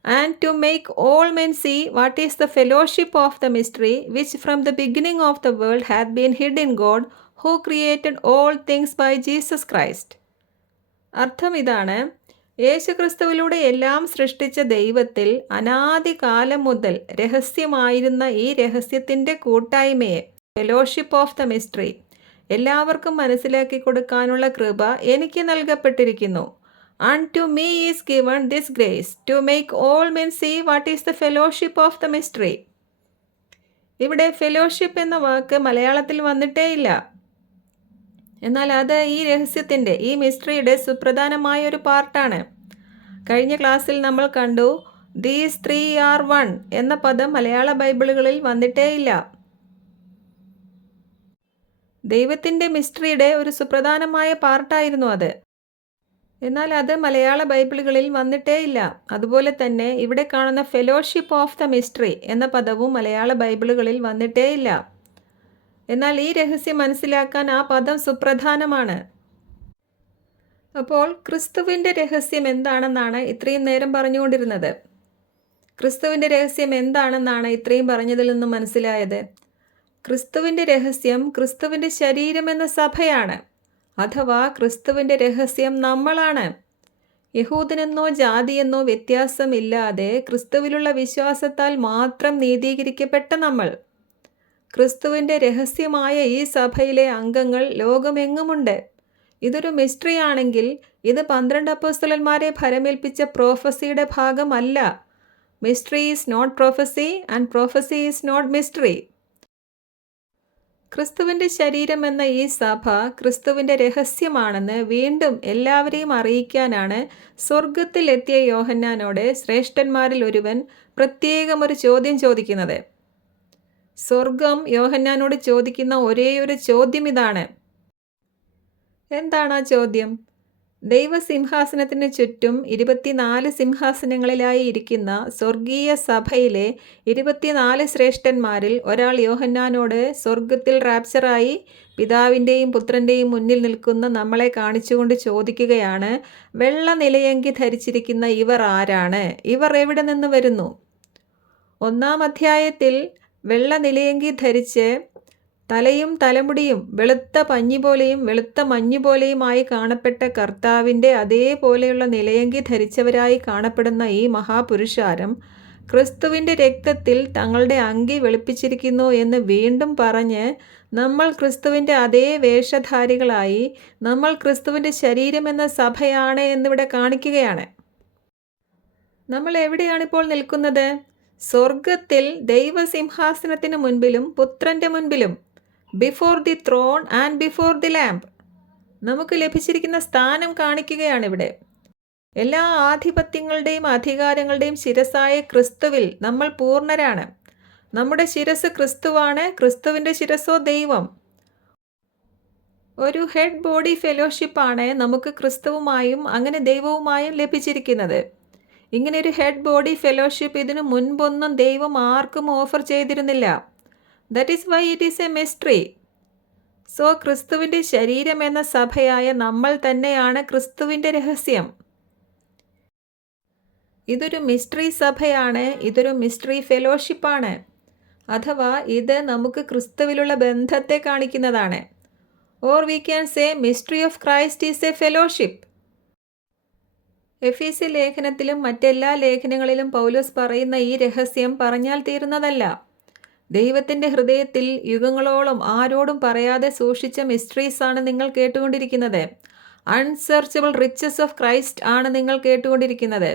And to make all men see what is the fellowship of the mystery, which from the beginning of the world hath been hid in God, who created all things by Jesus Christ. അർത്ഥം ഇതാണ്. യേശുക്രിസ്തുവിലൂടെ എല്ലാം സൃഷ്ടിച്ച ദൈവത്തിൽ അനാദികാലം മുതൽ രഹസ്യമായിരുന്ന ഈ രഹസ്യത്തിൻ്റെ കൂട്ടായ്മയെ, fellowship of the mystery, എല്ലാവർക്കും മനസ്സിലാക്കി കൊടുക്കാനുള്ള കൃപ എനിക്ക് നൽകപ്പെട്ടിരിക്കുന്നു. Unto me is given this grace to make all men see what is the fellowship of the mystery. ഇവിടെ ഫെലോഷിപ്പ് എന്ന വാക്ക് മലയാളത്തിൽ വന്നിട്ടേയില്ല. എന്നാൽ അത് ഈ രഹസ്യത്തിൻ്റെ, ഈ മിസ്റ്ററിയുടെ സുപ്രധാനമായ ഒരു പാർട്ടാണ്. കഴിഞ്ഞ ക്ലാസ്സിൽ നമ്മൾ കണ്ടു, ദീസ് ത്രീ ആർ വൺ എന്ന പദം മലയാള ബൈബിളുകളിൽ വന്നിട്ടേയില്ല. ദൈവത്തിൻ്റെ മിസ്റ്ററിയുടെ ഒരു സുപ്രധാനമായ പാർട്ടായിരുന്നു അത്. എന്നാൽ അത് മലയാള ബൈബിളുകളിൽ വന്നിട്ടേയില്ല. അതുപോലെ തന്നെ ഇവിടെ കാണുന്ന ഫെലോഷിപ്പ് ഓഫ് ദ മിസ്റ്ററി എന്ന പദവും മലയാള ബൈബിളുകളിൽ വന്നിട്ടേയില്ല. എന്നാൽ ഈ രഹസ്യം മനസ്സിലാക്കാൻ ആ പദം സുപ്രധാനമാണ്. അപ്പോൾ ക്രിസ്തുവിൻ്റെ രഹസ്യം എന്താണെന്നാണ് ഇത്രയും നേരം പറഞ്ഞുകൊണ്ടിരുന്നത്. ക്രിസ്തുവിൻ്റെ രഹസ്യം എന്താണെന്നാണ് ഇത്രയും പറഞ്ഞതിൽ നിന്നും മനസ്സിലായത്. ക്രിസ്തുവിൻ്റെ രഹസ്യം ക്രിസ്തുവിൻ്റെ ശരീരം എന്ന സഭയാണ്. അഥവാ ക്രിസ്തുവിൻ്റെ രഹസ്യം നമ്മളാണ്. യഹൂദനെന്നോ ജാതിയെന്നോ വ്യത്യാസമില്ലാതെ ക്രിസ്തുവിലുള്ള വിശ്വാസത്താൽ മാത്രം നീതീകരിക്കപ്പെട്ട നമ്മൾ. ക്രിസ്തുവിൻ്റെ രഹസ്യമായ ഈ സഭയിലെ അംഗങ്ങൾ ലോകമെങ്ങുമുണ്ട്. ഇതൊരു മിസ്റ്ററി ആണെങ്കിൽ ഇത് 12 അപ്പോസ്തലന്മാരെ ഭരമേൽപ്പിച്ച പ്രോഫസിയുടെ ഭാഗമല്ല. Mystery is not prophecy and prophecy is not mystery. ക്രിസ്തുവിൻ്റെ ശരീരം എന്ന ഈ സഭ ക്രിസ്തുവിൻ്റെ രഹസ്യമാണെന്ന് വീണ്ടും എല്ലാവരെയും അറിയിക്കാനാണ് സ്വർഗത്തിൽ എത്തിയ യോഹന്നാനോട് ശ്രേഷ്ഠന്മാരിൽ ഒരുവൻ പ്രത്യേകം ഒരു ചോദ്യം ചോദിക്കുന്നത്. സ്വർഗം യോഹന്നാനോട് ചോദിക്കുന്ന ഒരേയൊരു ചോദ്യം ഇതാണ്. എന്താണ് ആ ചോദ്യം? ദൈവസിംഹാസനത്തിന് ചുറ്റും 24 സിംഹാസനങ്ങളിലായി ഇരിക്കുന്ന സ്വർഗീയ സഭയിലെ 24 ശ്രേഷ്ഠന്മാരിൽ ഒരാൾ യോഹന്നാനോട് സ്വർഗത്തിൽ റാപ്ചറായി പിതാവിൻ്റെയും പുത്രൻ്റെയും മുന്നിൽ നിൽക്കുന്ന നമ്മളെ കാണിച്ചുകൊണ്ട് ചോദിക്കുകയാണ്, വെള്ള നിലയങ്കി ധരിച്ചിരിക്കുന്ന ഇവർ ആരാണ്? ഇവർ എവിടെ നിന്ന് വരുന്നു? 1-ാം അധ്യായത്തിൽ വെള്ള നിലയങ്കി ധരിച്ച് തലയും തലമുടിയും വെളുത്ത പഞ്ഞി പോലെയും വെളുത്ത മഞ്ഞു പോലെയുമായി കാണപ്പെട്ട കർത്താവിൻ്റെ അതേപോലെയുള്ള നിലയങ്കി ധരിച്ചവരായി കാണപ്പെടുന്ന ഈ മഹാപുരുഷാരം ക്രിസ്തുവിൻ്റെ രക്തത്തിൽ തങ്ങളുടെ അങ്കി വെളുപ്പിച്ചിരിക്കുന്നു എന്ന് വീണ്ടും പറഞ്ഞ് നമ്മൾ ക്രിസ്തുവിൻ്റെ അതേ വേഷധാരികളായി നമ്മൾ ക്രിസ്തുവിൻ്റെ ശരീരം എന്ന സഭയാണ് എന്നിവിടെ കാണിക്കുകയാണ്. നമ്മൾ എവിടെയാണിപ്പോൾ നിൽക്കുന്നത്? സ്വർഗത്തിൽ ദൈവസിംഹാസനത്തിന് മുൻപിലും പുത്രൻ്റെ മുൻപിലും, before the throne and before the lamb. നമുക്ക് ലഭിച്ചിരിക്കുന്ന സ്ഥാനം കാണിക്കുകയാണിവിടെ. എല്ലാ ആധിപത്യങ്ങളുടെയും അധികാരങ്ങളുടെയും ശിരസായ ക്രിസ്തുവിൽ നമ്മൾ പൂർണ്ണരാണ്. നമ്മുടെ ശിരസ് ക്രിസ്തുവാണ്, ക്രിസ്തുവിൻ്റെ ശിരസോ ദൈവം. ഒരു ഹെഡ് ബോഡി ഫെലോഷിപ്പാണ് നമുക്ക് ക്രിസ്തുവുമായും അങ്ങനെ ദൈവവുമായും ലഭിച്ചിരിക്കുന്നത്. ഇങ്ങനെ ഒരു ഹെഡ് ബോഡി ഫെലോഷിപ്പ് ഇതിനു മുൻപൊന്നും ദൈവം ആർക്കും ഓഫർ ചെയ്തിരുന്നില്ല. That is why it is A mystery. So ക്രിസ്തുവിൻ്റെ ശരീരം എന്ന സഭയായ നമ്മൾ തന്നെയാണ് ക്രിസ്തുവിൻ്റെ രഹസ്യം. ഇതൊരു മിസ്റ്ററി സഭയാണ്, ഇതൊരു മിസ്റ്ററി ഫെലോഷിപ്പാണ്. അഥവാ ഇത് നമുക്ക് ക്രിസ്തുവിലുള്ള ബന്ധത്തെ കാണിക്കുന്നതാണ്. Or we can say mystery of Christ is a fellowship. എഫീസ്യ ലേഖനത്തിലും മറ്റെല്ലാ ലേഖനങ്ങളിലും പൗലോസ് പറയുന്ന ഈ രഹസ്യം പറഞ്ഞാൽ തീരുന്നതല്ല. ദൈവത്തിൻ്റെ ഹൃദയത്തിൽ യുഗങ്ങളോളം ആരോടും പറയാതെ സൂക്ഷിച്ച മിസ്റ്ററീസ് ആണ് നിങ്ങൾ കേട്ടുകൊണ്ടിരിക്കുന്നത്. അൺസെർച്ചബിൾ റിച്ചസ് ഓഫ് ക്രൈസ്റ്റ് ആണ് നിങ്ങൾ കേട്ടുകൊണ്ടിരിക്കുന്നത്.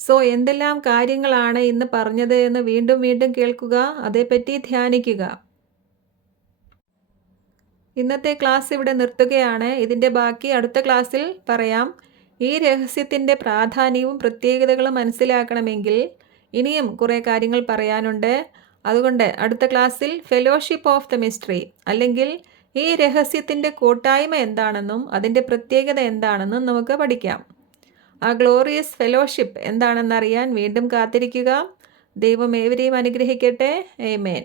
സോ എന്തെല്ലാം കാര്യങ്ങളാണ് ഇന്ന് പറഞ്ഞത് എന്ന് വീണ്ടും വീണ്ടും കേൾക്കുക, അതേപ്പറ്റി ധ്യാനിക്കുക. ഇന്നത്തെ ക്ലാസ് ഇവിടെ നിർത്തുകയാണ്. ഇതിൻ്റെ ബാക്കി അടുത്ത ക്ലാസ്സിൽ പറയാം. ഈ രഹസ്യത്തിൻ്റെ പ്രാധാന്യവും പ്രത്യേകതകളും മനസ്സിലാക്കണമെങ്കിൽ ഇനിയും കുറേ കാര്യങ്ങൾ പറയാനുണ്ട്. അതുകൊണ്ട് അടുത്ത ക്ലാസ്സിൽ ഫെലോഷിപ്പ് ഓഫ് ദ മിസ്റ്ററി, അല്ലെങ്കിൽ ഈ രഹസ്യത്തിൻ്റെ കൂട്ടായ്മ എന്താണെന്നും അതിൻ്റെ പ്രത്യേകത എന്താണെന്നും നമുക്ക് പഠിക്കാം. ആ ഗ്ലോറിയസ് ഫെലോഷിപ്പ് എന്താണെന്നറിയാൻ വീണ്ടും കാത്തിരിക്കുക. ദൈവം ഏവരെയും അനുഗ്രഹിക്കട്ടെ. ആമേൻ.